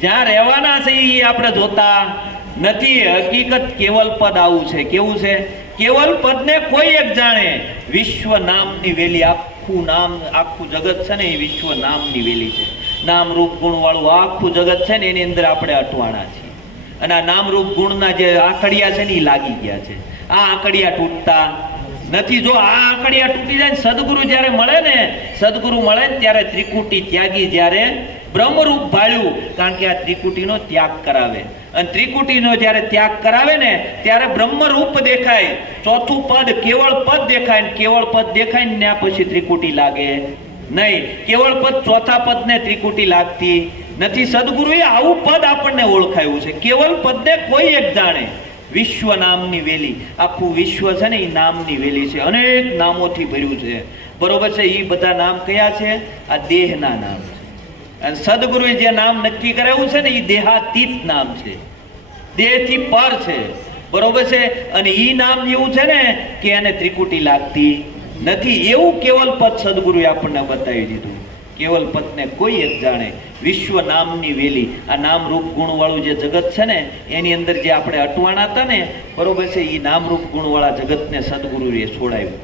જ્યાં રહેવાના છે ઈ આપણે જોતા નથી હકીકત કેવલ પદ આવું છે કેવું છે કેવલ પદને કોઈ એક જાણે વિશ્વ નામની વેલી આખું નામ આખું જગત છે ને એ વિશ્વ નામની વેલી છે નામ રૂપ ગુણ વાળું આખું જગત છે ને એની અંદર આપણે અટવાણા છીએ અને આ નામરૂપ ગુણના જે આંકડિયા છે ને એ લાગી ગયા છે. આ આંકડિયા તૂટતા નથી. જો આ આંકડિયા તૂટી જાય ને સદગુરુ જ્યારે મળે ને, સદગુરુ મળે ને ત્યારે ત્રિકુટી ત્યાગી જ્યારે બ્રહ્મરૂપ ભાળ્યું, કારણ કે આ ત્રિકુટીનો ત્યાગ કરાવે. અને ત્રિકુટીનો જ્યારે ત્યાગ કરાવે ને ત્યારે બ્રહ્મરૂપ દેખાય. ચોથું પદ કેવળ પદ દેખાય, ને કેવળ પદ દેખાય ને ત્યાં પછી ત્રિકુટી લાગે નહીં. કેવળ પદ ચોથા પદને ત્રિકુટી લાગતી નથી. સદગુરુએ આવું પદ આપણને ઓળખાયું છે. કેવળ પદને કોઈ એક જાણે. વિશ્વ નામની વેલી, આખું વિશ્વ છે ને એ નામની વેલી છે, અનેક નામોથી ભર્યું છે. બરોબર છે. એ બધા નામ કયા છે? આ દેહના નામ છે. અને સદગુરુએ જે નામ નક્કી કરાવ્યું છે ને એ દેહાતીત નામ છે, દેહથી પર છે. બરોબર છે. અને એ નામ એવું છે ને કે એને ત્રિકુટી લાગતી નથી. એવું કેવલ પદ સદગુરુએ આપણને બતાવી દીધું. કેવલ પદને કોઈ એક જાણે. વિશ્વ નામની વેલી, આ નામ રૂપ ગુણ વાળું જે જગત છે ને એની અંદર જે આપણે અટવાણા હતા ને, બરોબર છે, એ નામ રૂપ ગુણ વાળા જગતને સદગુરુએ છોડાયું.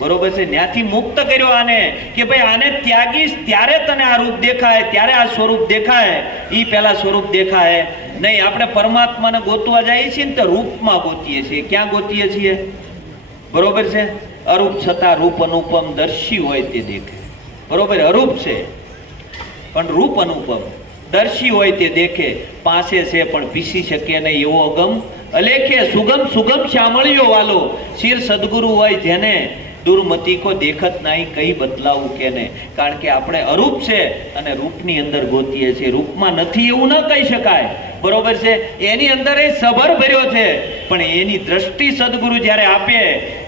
બરોબર છે. ત્યાંથી મુક્ત કર્યો આને કે ભાઈ આને ત્યાગીશ ત્યારે તને આ રૂપ દેખાય, ત્યારે આ સ્વરૂપ દેખાય. એ પહેલા સ્વરૂપ દેખાય નહીં. આપણે પરમાત્માને ગોતવા જઈએ છીએ ને તો રૂપમાં ગોતીએ છીએ. ક્યાં ગોતીએ છીએ? બરોબર છે. અરૂપ છતાં રૂપ અનુપમ દર્શી હોય તે દેખે. બરોબર. અરૂપ છે પણ રૂપ અનુપમ, દર્શી હોય તે દેખે. પાસે છે પણ પીસી શકે નહીં એવો અગમ અલેખે. સુગમ સુગમ શ્યામળિયો વાલો. શિર સદગુરુ હોય જેને, દુર્મતી કો દેખત નહીં કઈ બદલાવું કેને. કારણ કે આપણે અરૂપ છે અને રૂપની અંદર ગોતીએ છીએ. રૂપમાં નથી એવું ન કહી શકાય. બરોબર છે. એની અંદર એ સભર ભર્યો છે, પણ એની દ્રષ્ટિ સદગુરુ જ્યારે આપે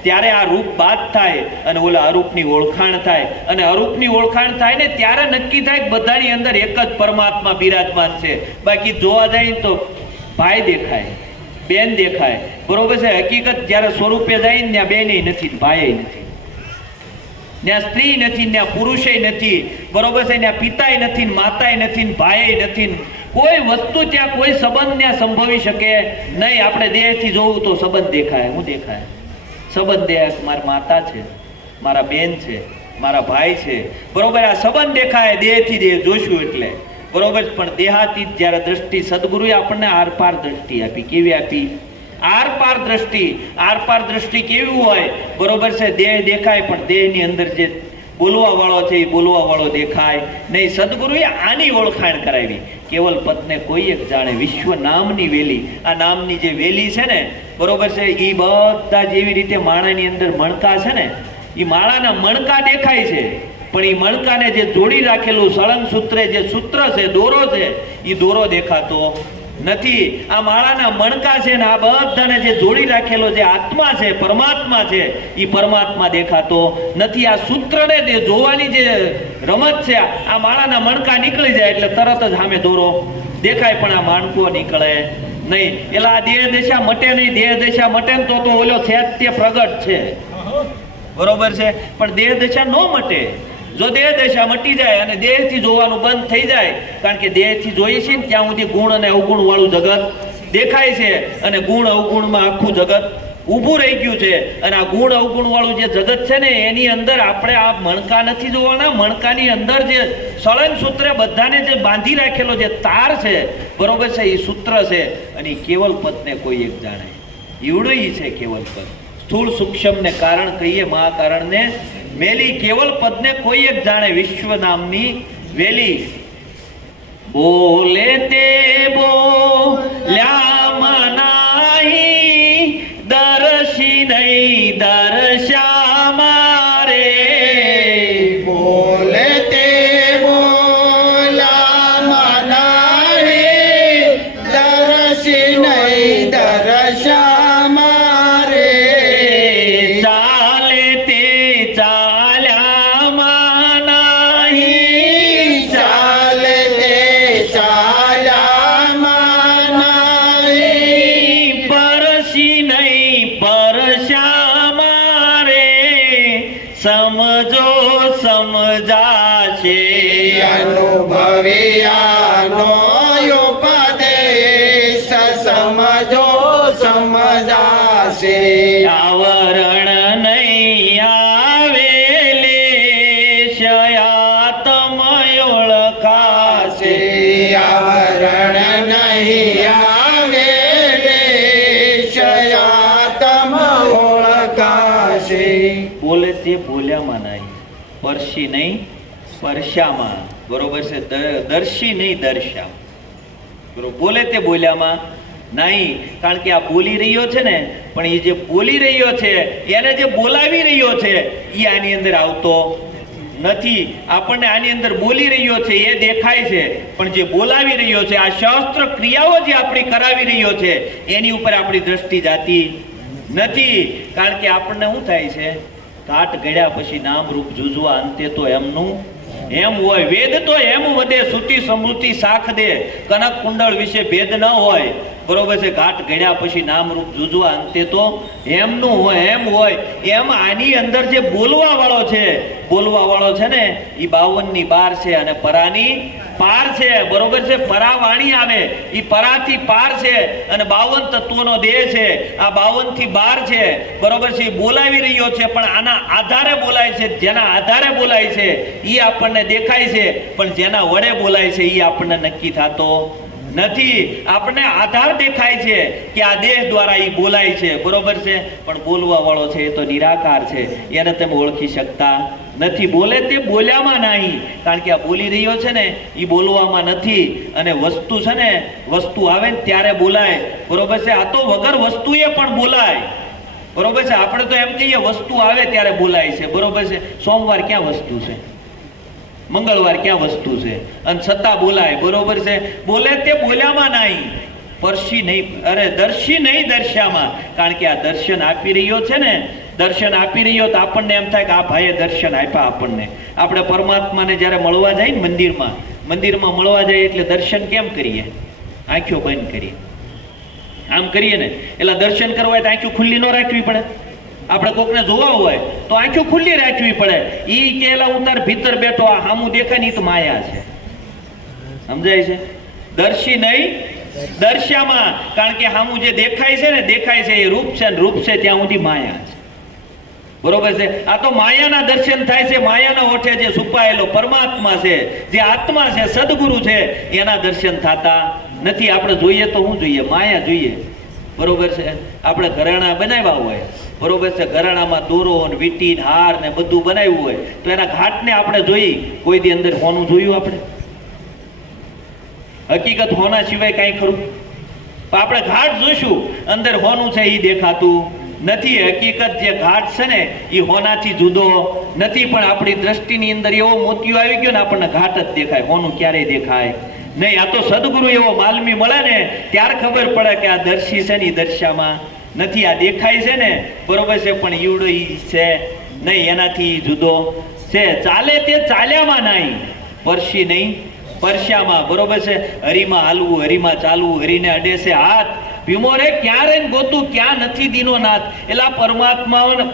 ત્યારે આ રૂપ બાદ થાય અને ઓલા અરૂપની ઓળખાણ થાય. અને અરૂપની ઓળખાણ થાય ને ત્યારે નક્કી થાય કે બધાની અંદર એક જ પરમાત્મા બિરાજમાન છે. બાકી જોવા જાય તો ભાઈ દેખાય, બેન દેખાય. બરોબર છે. હકીકત જ્યારે સ્વરૂપે જાય ને ત્યાં બેન નથી, ભાઈ નથી, ત્યાં સ્ત્રી નથી, ત્યાં પુરુષે નથી. બરોબર છે. ત્યાં પિતાય નથી, માતાય નથી, ભાઈ નથી. કોઈ વસ્તુ ત્યાં, કોઈ સંબંધ ત્યાં સંભવી શકે નહીં. આપણે દેહથી જોવું તો સંબંધ દેખાય. શું દેખાય? સંબંધ દેખાય. મારી માતા છે, મારા બેન છે, મારા ભાઈ છે. બરોબર. આ સંબંધ દેખાય દેહથી, દેહ જોઈશું એટલે. બરોબર. પણ દેહાતીત જ્યારે દ્રષ્ટિ સદગુરુએ આપણને આરપાર દ્રષ્ટિ આપી. કેવી આપી? આરપાર દ્રષ્ટિ. આરપાર દ્રષ્ટિ કેવી હોય? બરોબર છે. દેહ દેખાય પણ દેહની અંદર જે બોલવા વાળો છે એ બોલવા વાળો દેખાય નહીં. સદગુરુએ આની ઓળખાણ કરાવી. કેવલ પદને કોઈ એક જાણે. વિશ્વ નામની વેલી. આ નામની જે વેલી છે ને, બરોબર છે, એ બધા જેવી રીતે માળાની અંદર મણકા છે ને, એ માળાના મણકા દેખાય છે, પણ એ મણકાને જે જોડી રાખેલું સળંગ સૂત્રે જે સૂત્ર છે, દોરો છે, એ દોરો દેખાતો નથી. આ માળાના મણકા છે ને આ બધાને જે જોડી રાખેલો જે આત્મા છે, પરમાત્મા છે, એ પરમાત્મા દેખાતો નથી. આ સૂત્રને જે જોવાની જે રમત છે, આ માળાના મણકા નીકળી જાય એટલે તરત જ સામે દોરો દેખાય, પણ આ માણકો નીકળે નહીં. એટલે આ દેહ દશા મટે નહીં. દેહ દશા મટે ને તો ઓલો છે તે પ્રગટ છે. બરોબર છે. પણ દેહ દશા ન મટે. જો દેહ દશા મટી જાય અને દેહથી જોવાનું બંધ થઈ જાય, કારણ કે દેહથી જોઈએ છીએ ને ત્યાં સુધી ગુણ અને અવગુણ વાળું જગત દેખાય છે, અને ગુણ અવગુણમાં આખું જગત ઊભું રહી ગયું છે. અને આ ગુણ અવગુણ વાળું જે જગત છે ને એની અંદર આપણે આ મણકા નથી જોવાના. મણકાની અંદર જે સળંગ સૂત્રે બધાને જે બાંધી રાખેલો જે તાર છે, બરોબર છે, એ સૂત્ર છે. અને એ કેવલ પદને કોઈ એક જાણે. એવડો છે કેવલ પદ. સ્થૂળ સૂક્ષ્મ ને કારણ કહીએ, મહાકારણને મેલી. કેવલ પદને કોઈ એક જાણે. વિશ્વ નામની વેલી. બોલે તે બોલ્યા મનાહી, દર્શી નહીં દર્શા મારે. બોલે તે બોલા મનાહી, દર્શી નહીં દર્શા મારે. ચાલે તે ચાલ્યા મનાહી, ચાલે તે ચાલ્યા મનાહી, પરશી નહીં પરશા મારે. સમજો સમજાશે અનુભવ્યાનો ઉપદેશ સમજો સમજાશે. આવરણ નહીં આવેલે શયાતમ ઓળખાશે. આવરણ નહીં આવે સમજાશે. બોલે તે બોલ્યામાં નહીં, પરશી નહીં પરશ્યામાં, બરોબર છે, દર્શી નહીં દર્શ્યામાં, બરોબર. બોલે તે બોલ્યામાં નહીં, કારણ કે આ બોલી રહ્યો છે ને, પણ એ જે બોલી રહ્યો છે એને જે બોલાવી રહ્યો છે એ આની અંદર આવતો નથી. આપણને આની અંદર બોલી રહ્યો છે એ દેખાય છે, પણ જે બોલાવી રહ્યો છે, આ શાસ્ત્ર ક્રિયાઓ જે આપણી કરાવી રહ્યો છે એની ઉપર આપણી દ્રષ્ટિ જાતી નથી. કારણ કે આપણને શું થાય છે, ઘાટ ઘડ્યા પછી નામ રૂપ જુજવા, અંતે તો એમનું એમ હોય. વેદ તો એમ વધે, શ્રુતિ સમૃદ્ધિ સાખ દે, કનક કુંડળ વિશે ભેદ ન હોય, બરોબર છે. ઘાટ ઘડ્યા પછી નામ રૂપ જુજવા, અંતે તો એમનું હોય એમ હોય. એમ આની અંદર જે બોલવા વાળો છે ને એ 52 ની બાર છે અને પરાની પાર છે, બરોબર છે. પરાવાણી આવે એ પરાથી પાર છે અને 52 તત્વોનો દેહ છે, આ 52 થી 12 છે, બરોબર છે. બોલાવી રહ્યો છે, પણ આના આધારે બોલાય છે. જેના આધારે બોલાય છે એ આપણને દેખાય છે, પણ જેના વડે બોલાય છે એ આપણને નક્કી થતો નથી. આપણને આધાર દેખાય છે કે આ દેહ દ્વારા એ બોલાય છે, બરોબર છે, પણ બોલવા વાળો છે એ તો નિરાકાર છે, એને તમે ઓળખી શકતા નથી. બોલે તે બોલ્યામાં નહીં, કારણ કે આ બોલી રહ્યો છે ને એ બોલવામાં નથી. અને વસ્તુ છે ને, વસ્તુ આવે ને ત્યારે બોલાય, બરોબર છે. આ તો વગર વસ્તુએ પણ બોલાય, બરોબર છે. આપણે તો એમ કહીએ વસ્તુ આવે ત્યારે બોલાય છે, બરોબર છે. સોમવાર ક્યાં વસ્તુ છે, મંગળવાર ક્યાં વસ્તુ છે, અને છતાં બોલાય, બરોબર છે. બોલે તે બોલ્યામાં નહીં, પરશી નહીં, અરે દર્શી નહીં દર્શ્યામાં, કારણ કે આ દર્શન આપી રહ્યો છે ને, દર્શન આપી રહ્યો તો આપણને એમ થાય કે આ ભાઈએ દર્શન આપ્યા આપણને. આપણે પરમાત્માને જ્યારે મળવા જાય ને મંદિરમાં મળવા જાય એટલે દર્શન કેમ કરીએ, આંખો બંધ કરીએ, આમ કરીએ ને. એટલે દર્શન કરવા હોય તો આંખો ખુલ્લી ન રાખવી પડે. આપણે કોકને જોવા હોય તો આંખો ખુલ્લી રાખવી પડે. ઈ કે એલા ઉતાર ભીતર બેઠો, આ સામું દેખાય ને ઈ તો માયા છે, સમજાય છે. દર્શી નહીં દર્શ્યામાં, કારણ કે સામું જે દેખાય છે ને, દેખાય છે એ રૂપ છે, ને રૂપ છે ત્યાં સુધી માયા છે, બરોબર છે. આ તો માયાના દર્શન થાય છે. માયાના ઓઠે જે છુપાયેલો પરમાત્મા છે, જે આત્મા છે, સદગુરુ છે, એના દર્શન થતા નથી. આપણે જોઈએ તો શું જોઈએ, માયા જોઈએ, બરોબર છે. આપણે ઘરેણા બનાવ્યા હોય, બરોબર છે, ઘરેણામાં દોરો ને વીંટી ને હાર ને બધું બનાવ્યું હોય તો એના ઘાટને આપણે જોઈ, કોઈ દી અંદર હોનું જોયું આપણે? હકીકત હોના સિવાય કાંઈ ખરું? આપણે ઘાટ જોઈશું, અંદર હોનું છે એ દેખાતું નથી. હકીકત જે ઘાટ છે ને એ હોનાથી જુદો નથી, પણ આપણી દ્રષ્ટિની અંદર એવો મોતિયો આવી ગયો ને આપણને ઘાટ જ દેખાય, હોનું ક્યારેય દેખાય નહીં. આ તો સદગુરુ એવો માલમી મળે ને ત્યારે ખબર પડે કે આ દર્શી છે ને દર્શામાં નથી. આ દેખાય છે ને, બરોબર છે, પણ ઈવડો ઈ છે નહીં, એનાથી જુદો છે. ચાલે તે ચાલ્યામાં નહીં, પરશી નહીં પરશ્યામાં, બરોબર છે. હરીમાં હાલવું, હરીમાં ચાલવું, હરીને અડે છે હાથ, ભીમો રે ક્યારે ગોતું, ક્યાં નથી દીનો નાથ. એટલે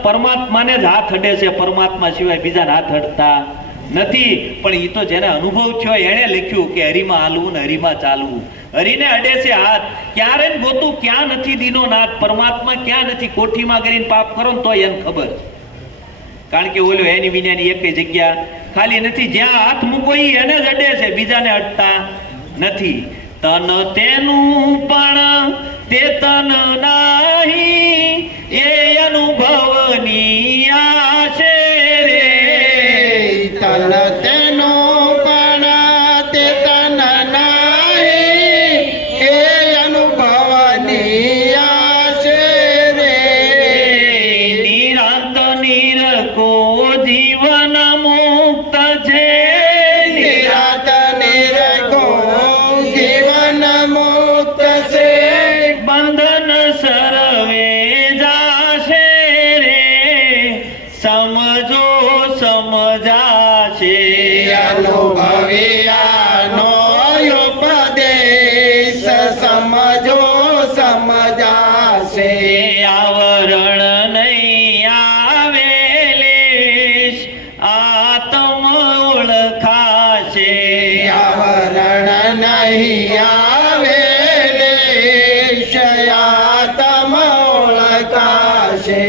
પરમાત્માને જ હાથ અડે છે, પરમાત્મા સિવાય બીજાને હાથ અડતા નથી. પણ એ તો જેને અનુભવ થયો એને લખ્યું કે હરીમાં હાલવું ને હરીમાં ચાલવું, હરીને અડે છે હાથ, ક્યારે ગોતું, ક્યાં નથી દીનો નાથ. પરમાત્મા ક્યાં નથી, કોઠીમાં કરીને પાપ કરો ને તો એને ખબર, કારણ કે ઓલો એની વિનાની એક જગ્યા ખાલી નથી. જ્યાં હાથ મૂકો એને જ અડે છે, બીજાને અડતા નથી. તન તેનું પણ તે તન નહીં, એ અનુભવની આશે રે. તન તેનો પણ તે તન નહીં, એ અનુભવની આશે રે. નિરાંત નિરકો જીવન મુક્ત છે, નિરાત નિરખો જીવન મુક્ત છે. બંધન સર્વે જાશે રે, સમજો સમજાશે. અનુભવ્યાનો ઉપદેશ સમજો સમજાશે. આવરણ નહીં આવેલેશ, આત્મ ઓળખાશે. આવરણ નહીં આવે શયાતમ ઓળખાશે.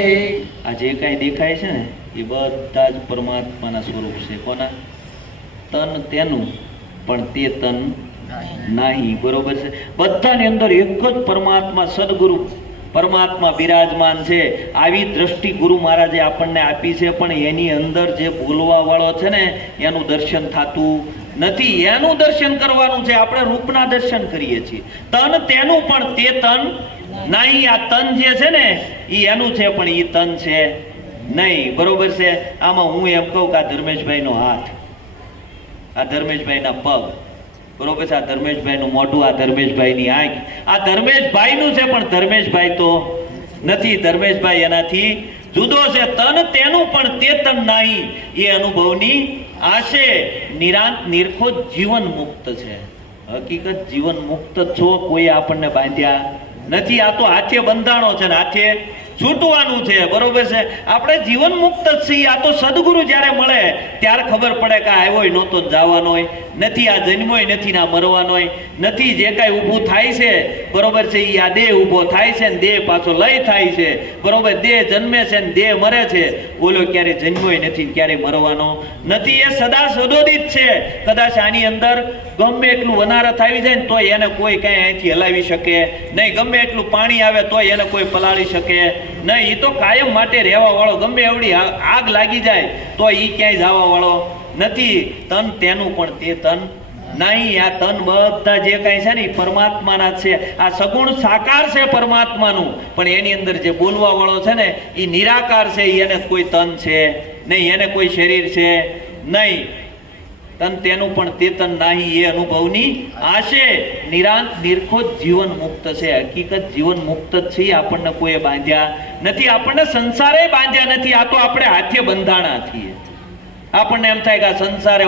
આ જે કાંઈ દેખાય છે ને એ બધા જ પરમાત્માના સ્વરૂપ છે. કોના? તન તેનું, પણ તે તન નહીં, બરોબર છે. બધાની અંદર એક જ પરમાત્મા સદગુરુ પરમાત્મા બિરાજમાન છે. આવી દ્રષ્ટિ ગુરુ મહારાજે આપણને આપી છે, પણ એની અંદર જે બોલવા વાળો છે ને એનું દર્શન થતું નથી. એનું દર્શન કરવાનું છે. આપણે રૂપના દર્શન કરીએ છીએ. તન તેનું પણ તે તન નહીં. આ તન જે છે ને એ એનું છે, પણ એ તન છે નહીં. બરોબર છે. આમાં હું એમ કહું કે આ ધર્મેશભાઈનો હાથ, આ ધર્મેશભાઈના પગ, બરોબર છે, આ ધર્મેશભાઈનું મોઢું, આ ધર્મેશભાઈની આંખ, આ ધર્મેશભાઈનું છે, પણ ધર્મેશભાઈ તો નથી. ધર્મેશભાઈ એનાથી જુદો છે. તન તેનું પણ તે તન નહીં. એ અનુભવની આશે નિરાંત નિરખો જીવન મુક્ત છે. હકીકત જીવન મુક્ત છો. કોઈ આપણને બાંધ્યા નથી. આ તો હાથે બંધાણો છે ને હાથે છૂટવાનું છે. બરોબર છે. આપણે જીવન મુક્ત જ છીએ. આ તો સદગુરુ જ્યારે મળે ત્યારે ખબર પડે કે આવ્યો નહોતો જવાનો હોય નથી, આ જન્મોય નથી, ના મરવાનો નથી. જે કાંઈ ઊભું થાય છે, બરોબર છે, એ આ દેહ ઊભો થાય છે ને દેહ પાછો લય થાય છે. બરોબર. દેહ જન્મે છે ને દેહ મરે છે. બોલો ક્યારે જન્મોય નથી ને ક્યારે મરવાનો નથી. એ સદા સદોદિત છે. કદાચ આની અંદર ગમે એટલું વનારત આવી જાય ને તોય એને કોઈ કાંઈ અહીંથી હલાવી શકે નહીં. ગમે એટલું પાણી આવે તોય એને કોઈ પલાળી શકે નહીં. એ તો કાયમ માટે રહેવા વાળો. ગમે એવડી આગ લાગી જાય તો એ ક્યાંય જવા વાળો નથી. તન તેનું પણ તે તન નહીં. આ તન બધા જે કાંઈ છે ને એ પરમાત્માના જ છે. આ સગુણ સાકાર છે પરમાત્માનું, પણ એની અંદર જે બોલવા વાળો છે ને એ નિરાકાર છે. એને કોઈ તન છે નહીં, એને કોઈ શરીર છે નહીં. તન તેનું પણ તે તન નહીં. એ અનુભવની આશે નિરાંત નિરખો જીવન મુક્ત છે. હકીકત જીવન મુક્ત જ છે. આપણને કોઈ બાંધ્યા નથી. આપણને સંસારે બાંધ્યા નથી. આ તો આપણે હાથે બંધાણા છીએ. આપણને એમ થાય કે આ સંસારે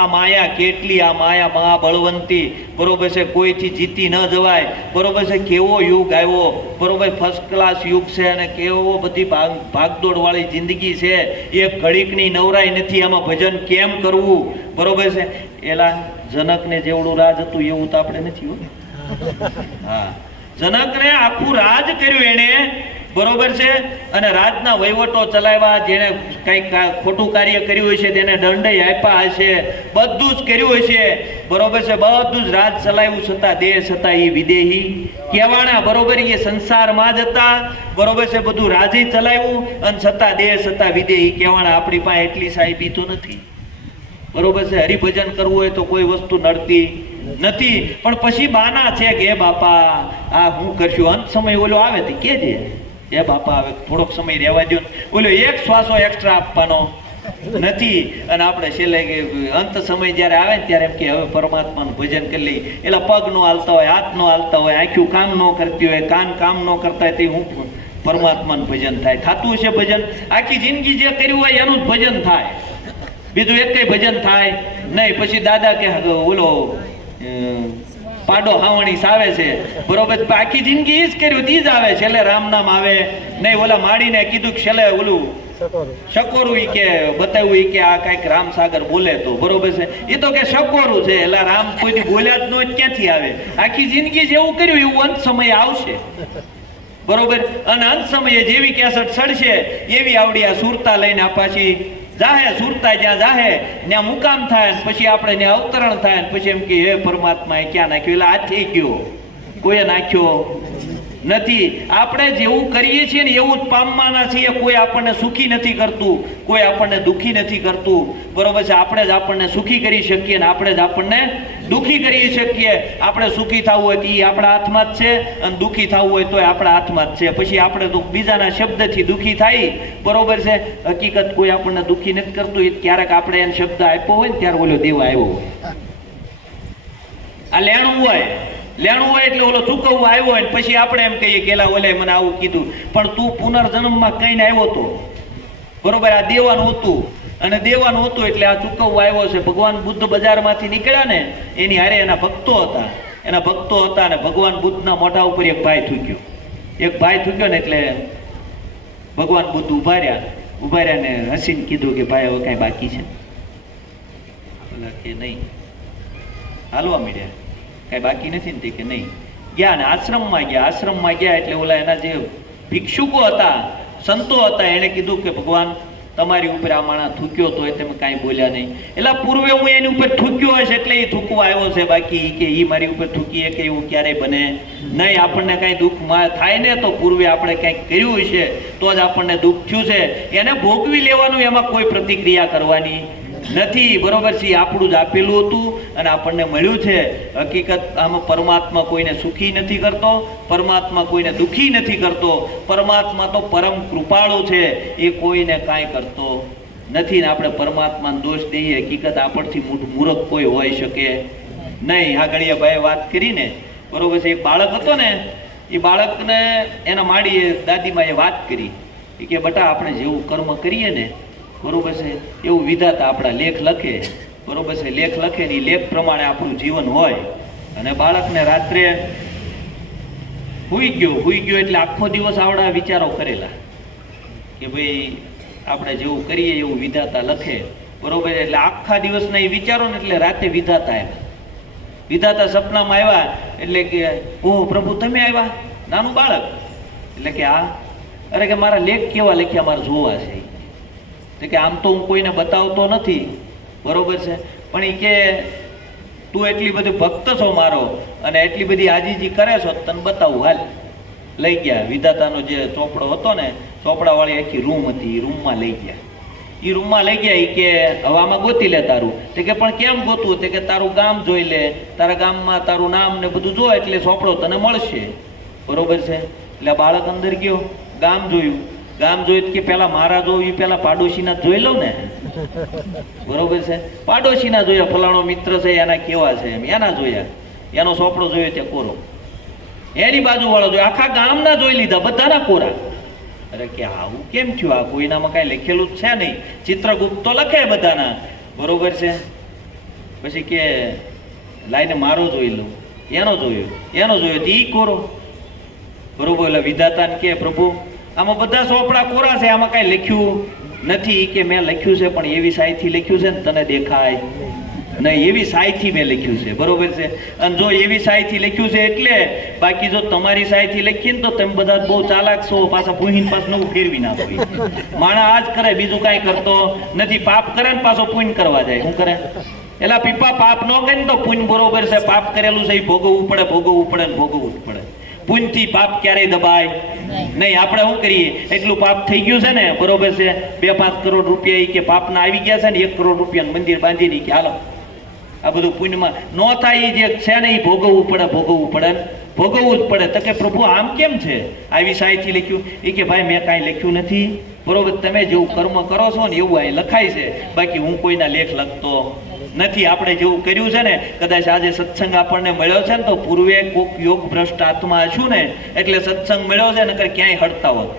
આ માયા કેટલી, આ માયા મહા બળવંતી, બરોબર છે, કોઈથી જીતી ન જવાય. બરોબર છે. કેવો યુગ આવ્યો, બરોબર, ફર્સ્ટ ક્લાસ યુગ છે અને કેવો બધી ભાગદોડ વાળી જિંદગી છે. એક ઘડીકની નવરાઈ નથી. આમાં ભજન કેમ કરવું? બરોબર છે. એલા જનકને જેવડું રાજ હતું એવું તો આપણે નથી હો. હા, જનકને આખું રાજ કર્યું એને, બરોબર છે, અને રાજના વહીવટો ચલાવ્યા. જેને કંઈક ખોટું કાર્ય કર્યું હોય છે તેને દંડ આપ્યા હશે, બધું જ કર્યું હશે. બરોબર છે. બધું જ રાજ ચલાવ્યું, છતાં દેહ છતાં એ વિદેહી કહેવાના. બરોબર. એ સંસારમાં જ હતા. બરોબર છે. બધું રાજી ચલાવ્યું અને છતાં દેહ છતાં વિદેહી કહેવાના. આપણી પાસે એટલી સાહેબી તો નથી. બરોબર છે. હરિભજન કરવું હોય તો કોઈ વસ્તુ નડતી નથી. પણ પછી બાના છે કે હે બાપા આ હું કરશું. અંત સમય ઓલો આવે તો કેજે હે બાપા હવે થોડોક સમય રહેવા દો. ઓલો એક શ્વાસો એક્સ્ટ્રા આપવાનો નથી. અને આપણે છેલ્લે અંત સમય જ્યારે આવે ને ત્યારે એમ કે હવે પરમાત્માનું ભજન કરી લઈએ. એટલે પગ નો હાલતા હોય, હાથ નો હાલતા હોય, આંખ્યું કામ ન કરતી હોય, કામ ન કરતા હોય, તે હું પરમાત્માનું ભજન થાય. થતું હશે ભજન? આખી જિંદગી જે કર્યું હોય એનું જ ભજન થાય. બીજું એક કઈ ભજન થાય નહીં. પછી દાદા કે ઓલો પાડો હાવણી સાવે છે, બરોબર, આખી જિંદગી ઈ જ કર્યું ઈ જ આવે. છેલ્લે રામ નામ આવે નહીં. ઓલા માડીને કીધું કે છેલ્લે ઓલું શકોરું ઈ કે બતાવ્યું ઈ કે આ કઈક રામસાગર બોલે તો, બરોબર છે, એ તો કે શકોરું છે. એટલે રામ કોઈ બોલ્યા જ નો ક્યાંથી આવે? આખી જિંદગી જેવું કર્યું એવું અંત સમય આવશે. બરોબર. અને અંત સમયે જેવી કેસટ સડશે એવી આવડી આ સુરતા લઈને આ પાછી જાહે. સુરતા જ્યાં જાહે ત્યાં મુકામ થાય, પછી આપણે ત્યાં અવતરણ થાય, પછી એમ કે હે પરમાત્મા એ ક્યાં નાખ્યો? એટલે હાથી ગયો, કોઈ નાખ્યો નથી. આપણે જેવું કરીએ છીએ ને એવું જ પામવાના છીએ. કોઈ આપણને સુખી નથી કરતું, કોઈ આપણને દુઃખી નથી કરતું. બરોબર છે. આપણે જ આપણને સુખી કરી શકીએ ને આપણે જ આપણને દુઃખી કરી શકીએ. આપણે સુખી થવું હોય તો એ આપણા હાથમાં જ છે, અને દુઃખી થવું હોય તો આપણા હાથમાં જ છે. પછી આપણે તો બીજાના શબ્દથી દુઃખી થાય. બરોબર છે. હકીકત કોઈ આપણને દુઃખી નથી કરતું. એ ક્યારેક આપણે એને શબ્દ આપ્યો હોય ને ત્યારે ઓલો દેવા આવ્યો હોય. આ લેણું હોય એટલે ઓલો ચૂકવવા આવ્યો હોય, પછી આપણે એમ કહીએ કે ઓલે મને આવું કીધું, પણ તું પુનર્જન્મમાં કહીને આવ્યો તો, બરોબર, આ દેવાનું હતું અને દેવાનું હતું એટલે આ ચૂકવવા આવ્યો છે. ભગવાન બુદ્ધ બજારમાંથી નીકળ્યા ને એની હારે એના ભક્તો હતા અને ભગવાન બુદ્ધના મોઢા ઉપર એક ભાઈ થૂક્યો ને એટલે ભગવાન બુદ્ધ ઉભા રહ્યા ને હસીને કીધું કે ભાઈ હવે કાંઈ બાકી છે? કે નહીં. હાલવા માંડ્યા, કઈ બાકી નથી ને? કે નહીં. ગયા ને આશ્રમમાં ગયા એટલે ઓલા એના જે ભિક્ષુકો હતા, સંતો હતા, એને કીધું કે ભગવાન તમારી ઉપર આ માણસ થૂક્યો તોય તમે કાંઈ બોલ્યા નહીં. એટલે પૂર્વે હું એની ઉપર થૂક્યો હશે એટલે એ થૂકવા આવ્યો છે, બાકી કે એ મારી ઉપર થૂકીએ કે એવું ક્યારેય બને નહીં. આપણને કાંઈ દુઃખ થાય ને તો પૂર્વે આપણે કંઈક કર્યું હશે તો જ આપણને દુઃખ થયું છે. એને ભોગવી લેવાનું, એમાં કોઈ પ્રતિક્રિયા કરવાની નથી. બરોબર છે, આપણું જ આપેલું હતું અને આપણને મળ્યું છે. હકીકત આમાં પરમાત્મા કોઈને સુખી નથી કરતો, પરમાત્મા કોઈને દુઃખી નથી કરતો. પરમાત્મા તો પરમ કૃપાળુ છે, એ કોઈને કાંઈ કરતો નથી. ને આપણે પરમાત્માને દોષ દઈએ, હકીકત આપણથી મૂર્ખ કોઈ હોઈ શકે નહીં. આ ઘડીએ ભાઈ વાત કરીને, બરોબર છે, એક બાળક હતો ને, એ બાળકને એના માડીએ દાદીમાએ વાત કરી કે બેટા આપણે જેવું કર્મ કરીએ ને, બરોબર છે, એવું વિધાતા આપણા લેખ લખે. બરોબર છે, લેખ લખે ને એ લેખ પ્રમાણે આપણું જીવન હોય. અને બાળકને રાત્રે હુઈ ગયો એટલે આખો દિવસ આવડા વિચારો કરેલા કે ભાઈ આપણે જેવું કરીએ એવું વિધાતા લખે. બરોબર, એટલે આખા દિવસના એ વિચારો ને એટલે રાતે વિધાતા આવ્યા. વિધાતા સપનામાં આવ્યા એટલે કે ઓહ પ્રભુ તમે આવ્યા, નાનું બાળક. એટલે કે હા, અરે કે મારા લેખ કેવા લખ્યા મારે જોવા છે. તો કે આમ તો હું કોઈને બતાવતો નથી, બરોબર છે, પણ એ કે તું એટલી બધી ભક્ત છો મારો અને એટલી બધી આજીજી કરે છો, તને બતાવું હાલ. લઈ ગયા વિધાતાનો જે ચોપડો હતો ને, ચોપડાવાળી આખી રૂમ હતી, એ રૂમમાં લઈ ગયા. એ રૂમમાં લઈ ગયા. એ કે હવે આમાં ગોતી લે તારું. તે કે પણ કેમ ગોતવું? તે કે તારું ગામ જોઈ લે, તારા ગામમાં તારું નામ ને બધું જો એટલે ચોપડો તને મળશે. બરોબર છે, એટલે બાળક અંદર ગયો, ગામ જોયું. ગામ જોયું કે પેલા મારા જોયું, એ પેલા પાડોશીના જોઈ લઉં ને. બરોબર છે, પાડોશીના જોયા, ફલાણો મિત્ર છે એના કેવા છે એના જોયા. એનો ચોપડો જોયો તે કોરો. એની બાજુ વાળો જોયો, આખા ગામના જોઈ લીધા, બધાના કોરા. અરે કે આવું કેમ થયું? આ કોઈનામાં કાંઈ લખેલું જ છે નહીં, ચિત્રગુપ્ત તો લખે બધાના. બરોબર છે, પછી કે લાઈને મારો જોઈ લઉં. એનો જોયો ઈ કોરો. બરોબર, એટલે વિધાતાને કે પ્રભુ આમાં બધા ચોપડા કોરા છે, આમાં કાંઈ લખ્યું નથી. કે મેં લખ્યું છે પણ એવી સાઈથી લખ્યું છે ને તને દેખાય નહીં, એવી સાઈથી મેં લખ્યું છે. બરોબર છે, અને જો એવી સાઈથી લખ્યું છે એટલે, બાકી જો તમારી સાઈથી લખીએ ને તો તમે બધા બહુ ચાલાક છો, પાછા પૂહીને પાછું નવું ફેરવી નાખો. માણસ આ જ કરે, બીજું કાંઈ કરતો નથી. પાપ કરે ને પાછો પુણ્ય કરવા જાય. શું કરે? એલા પીપા પાપ ન કરે ને તો પુણ્ય, બરોબર છે, પાપ કરેલું છે એ ભોગવવું પડે ને ભોગવવું જ પડે. પુણ્યથી પાપ ક્યારેય દબાય નહીં. આપણે શું કરીએ, એટલું પાપ થઈ ગયું છે ને, બરોબર છે, 2-5 કરોડ રૂપિયા કે પાપના આવી ગયા છે ને, 1 કરોડ રૂપિયાનું મંદિર બાંધી કે હાલો આ બધું પુણ્યમાં ન થાય. જે છે ને એ ભોગવવું પડે ભોગવવું જ પડે. તો કે પ્રભુ આમ કેમ છે, આવી સાઈથી લખ્યું? એ કે ભાઈ મેં કાંઈ લખ્યું નથી. બરોબર, તમે જેવું કર્મ કરો છો ને એવું અહીં લખાય છે, બાકી હું કોઈના લેખ લખતો નથી. આપણે જેવું કર્યું છે ને, કદાચ આજે સત્સંગ આપણને મળ્યો છે ને તો પૂર્વે કોક યોગ ભ્રષ્ટ આત્મા છું ને એટલે સત્સંગ મળ્યો છે, નકર ક્યાંય હડતા હોત.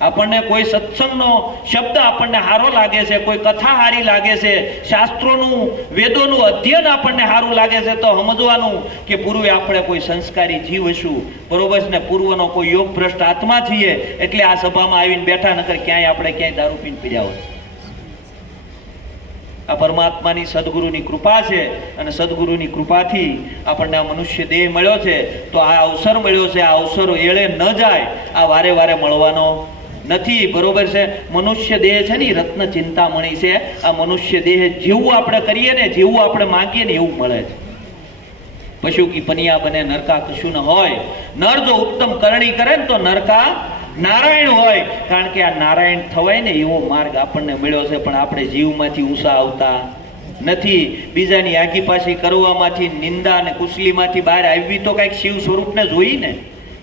આપણને કોઈ સત્સંગનો શબ્દ આપણને સારો લાગે છે, કોઈ કથા સારી લાગે છે, શાસ્ત્રોનું વેદોનું અધ્યયન આપણને સારું લાગે છે, તો સમજવાનું કે પૂર્વે આપણે કોઈ સંસ્કારી જીવ હશું. બરોબર છે ને, પૂર્વનો કોઈ યોગ ભ્રષ્ટ આત્મા છીએ એટલે આ સભામાં આવીને બેઠા, નકર ક્યાંય આપણે ક્યાંય દારૂ પીને પીડ્યા હોત. આ પરમાત્માની સદગુરુની કૃપા છે અને સદગુરુની કૃપાથી આપણને આ મનુષ્ય દેહ મળ્યો છે. તો આ અવસર મળ્યો છે, આ અવસર એળે ન જાય, આ વારે વારે મળવાનો નથી. બરોબર છે, મનુષ્ય દેહ છે ને રત્ન ચિંતામણી છે. આ મનુષ્ય દેહ જેવું આપણે કરીએ ને, જેવું આપણે માંગીએ ને એવું મળે છે. પશુ કી પનિયા બને નરકા કશું ન હોય. નર જો ઉત્તમ કરણી કરે ને તો નરકા નારાયણ હોય. કારણ કે આ નારાયણ થવાય ને એવો માર્ગ આપણને મળ્યો છે, પણ આપણે જીવમાંથી ઊંચા આવતા નથી. બીજાની આગી પાછી કરવામાંથી, નિંદા અને કુશલીમાંથી બહાર આવી તો કંઈક શિવ સ્વરૂપને જોઈ ને.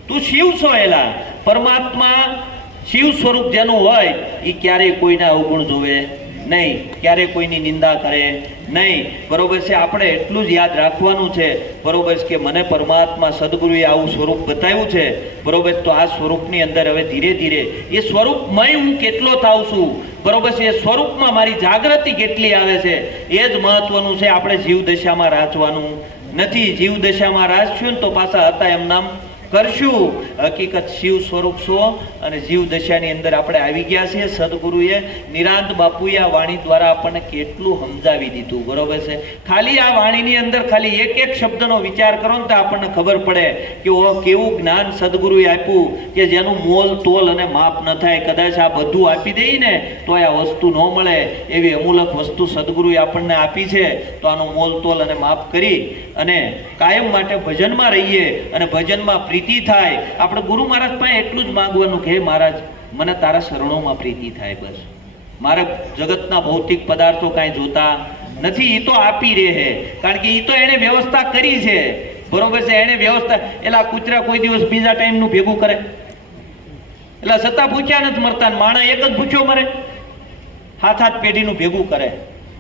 તું શિવ છો, એલા પરમાત્મા શિવ સ્વરૂપ જેનું હોય એ ક્યારેય કોઈના અવગુણ જોવે નહીં, ક્યારેય કોઈની નિંદા કરે નહીં. બરોબર છે, આપણે એટલું જ યાદ રાખવાનું છે. બરોબર છે કે મને પરમાત્મા સદગુરુએ આવું સ્વરૂપ બતાવ્યું છે. બરોબર, તો આ સ્વરૂપની અંદર હવે ધીરે ધીરે એ સ્વરૂપમય હું કેટલો થાઉં છું, બરોબર છે, એ સ્વરૂપમાં મારી જાગૃતિ કેટલી આવે છે એ જ મહત્વનું છે. આપણે જીવ દશામાં રાચવાનું નથી. જીવ દશામાં રાચશું ને તો પાછા હતા એમ નામ કરશું. હકીકત શિવ સ્વરૂપ છો અને જીવ દશાની અંદર આપણે આવી ગયા છીએ. સદગુરુએ નિરાંત બાપુએ આ વાણી દ્વારા આપણને કેટલું સમજાવી દીધું, બરોબર છે. ખાલી આ વાણીની અંદર ખાલી એક એક શબ્દનો વિચાર કરો ને તો આપણને ખબર પડે કે ઓ કેવું જ્ઞાન સદગુરુએ આપ્યું કે જેનું મોલ તોલ અને માપ ન થાય. કદાચ આ બધું આપી દઈએ ને તો આ વસ્તુ ન મળે એવી અમૂલક વસ્તુ સદગુરુએ આપણને આપી છે. તો આનું મોલ તોલ અને માપ કરી અને કાયમ માટે ભજનમાં રહીએ અને ભજનમાં પ્રીતિ થાય. આપણે ગુરુ મહારાજ પાસે એટલું જ માંગવાનું કે હે મહારાજ મને તારા શરણોમાં પ્રીતિ થાય, બસ મારે જગતના ભૌતિક પદાર્થો કાંઈ જોતા નથી. એ તો આપી રહે છે, કારણ કે એ તો એણે વ્યવસ્થા કરી છે, બરોબર છે. એણે વ્યવસ્થા એલા કૂતરા કોઈ દિવસ બીજા ટાઈમનું ભેગું કરે? એટલે છતાં ભૂખ્યા નથી મરતા. માણસ એક જ ભૂખ્યો મરે, હાથ પેઢીનું ભેગું કરે,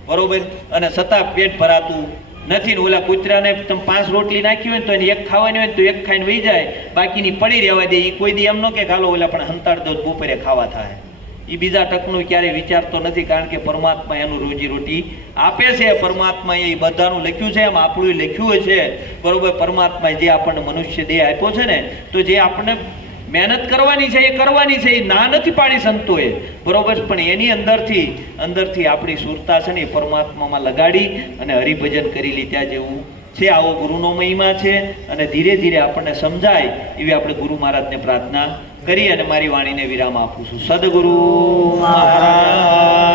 બરોબર. અને છતાં પેટ ભરાતું નથી. ને ઓલા કૂતરાને તમે 5 રોટલી નાખી હોય ને તો એને એક ખાવાની હોય તો એક ખાઈને વહી જાય, બાકીની પડી રહેવા દે. એ કોઈ દી એમ ન કે ખાલો ઓલા પણ હંતાડ દો બપોરે ખાવા થાય. એ બીજા ટકનું ક્યારેય વિચારતો નથી, કારણ કે પરમાત્મા એનું રોજી રોટી આપે છે. પરમાત્માએ એ બધાનું લખ્યું છે, એમ આપણું લખ્યું છે, બરોબર. પરમાત્માએ જે આપણને મનુષ્ય દેહ આપ્યો છે ને, તો જે આપણને મહેનત કરવાની છે એ કરવાની છે, એ ના નથી પાડી સંતોએ, બરોબર. પણ એની અંદરથી આપણી સુરતા છે ને એ પરમાત્મામાં લગાડી અને હરિભજન કરી લીધા જેવું છે. આવો ગુરુનો મહિમા છે અને ધીરે ધીરે આપણને સમજાય એવી આપણે ગુરુ મહારાજને પ્રાર્થના કરી અને મારી વાણીને વિરામ આપું છું. સદગુરુ મહારાજ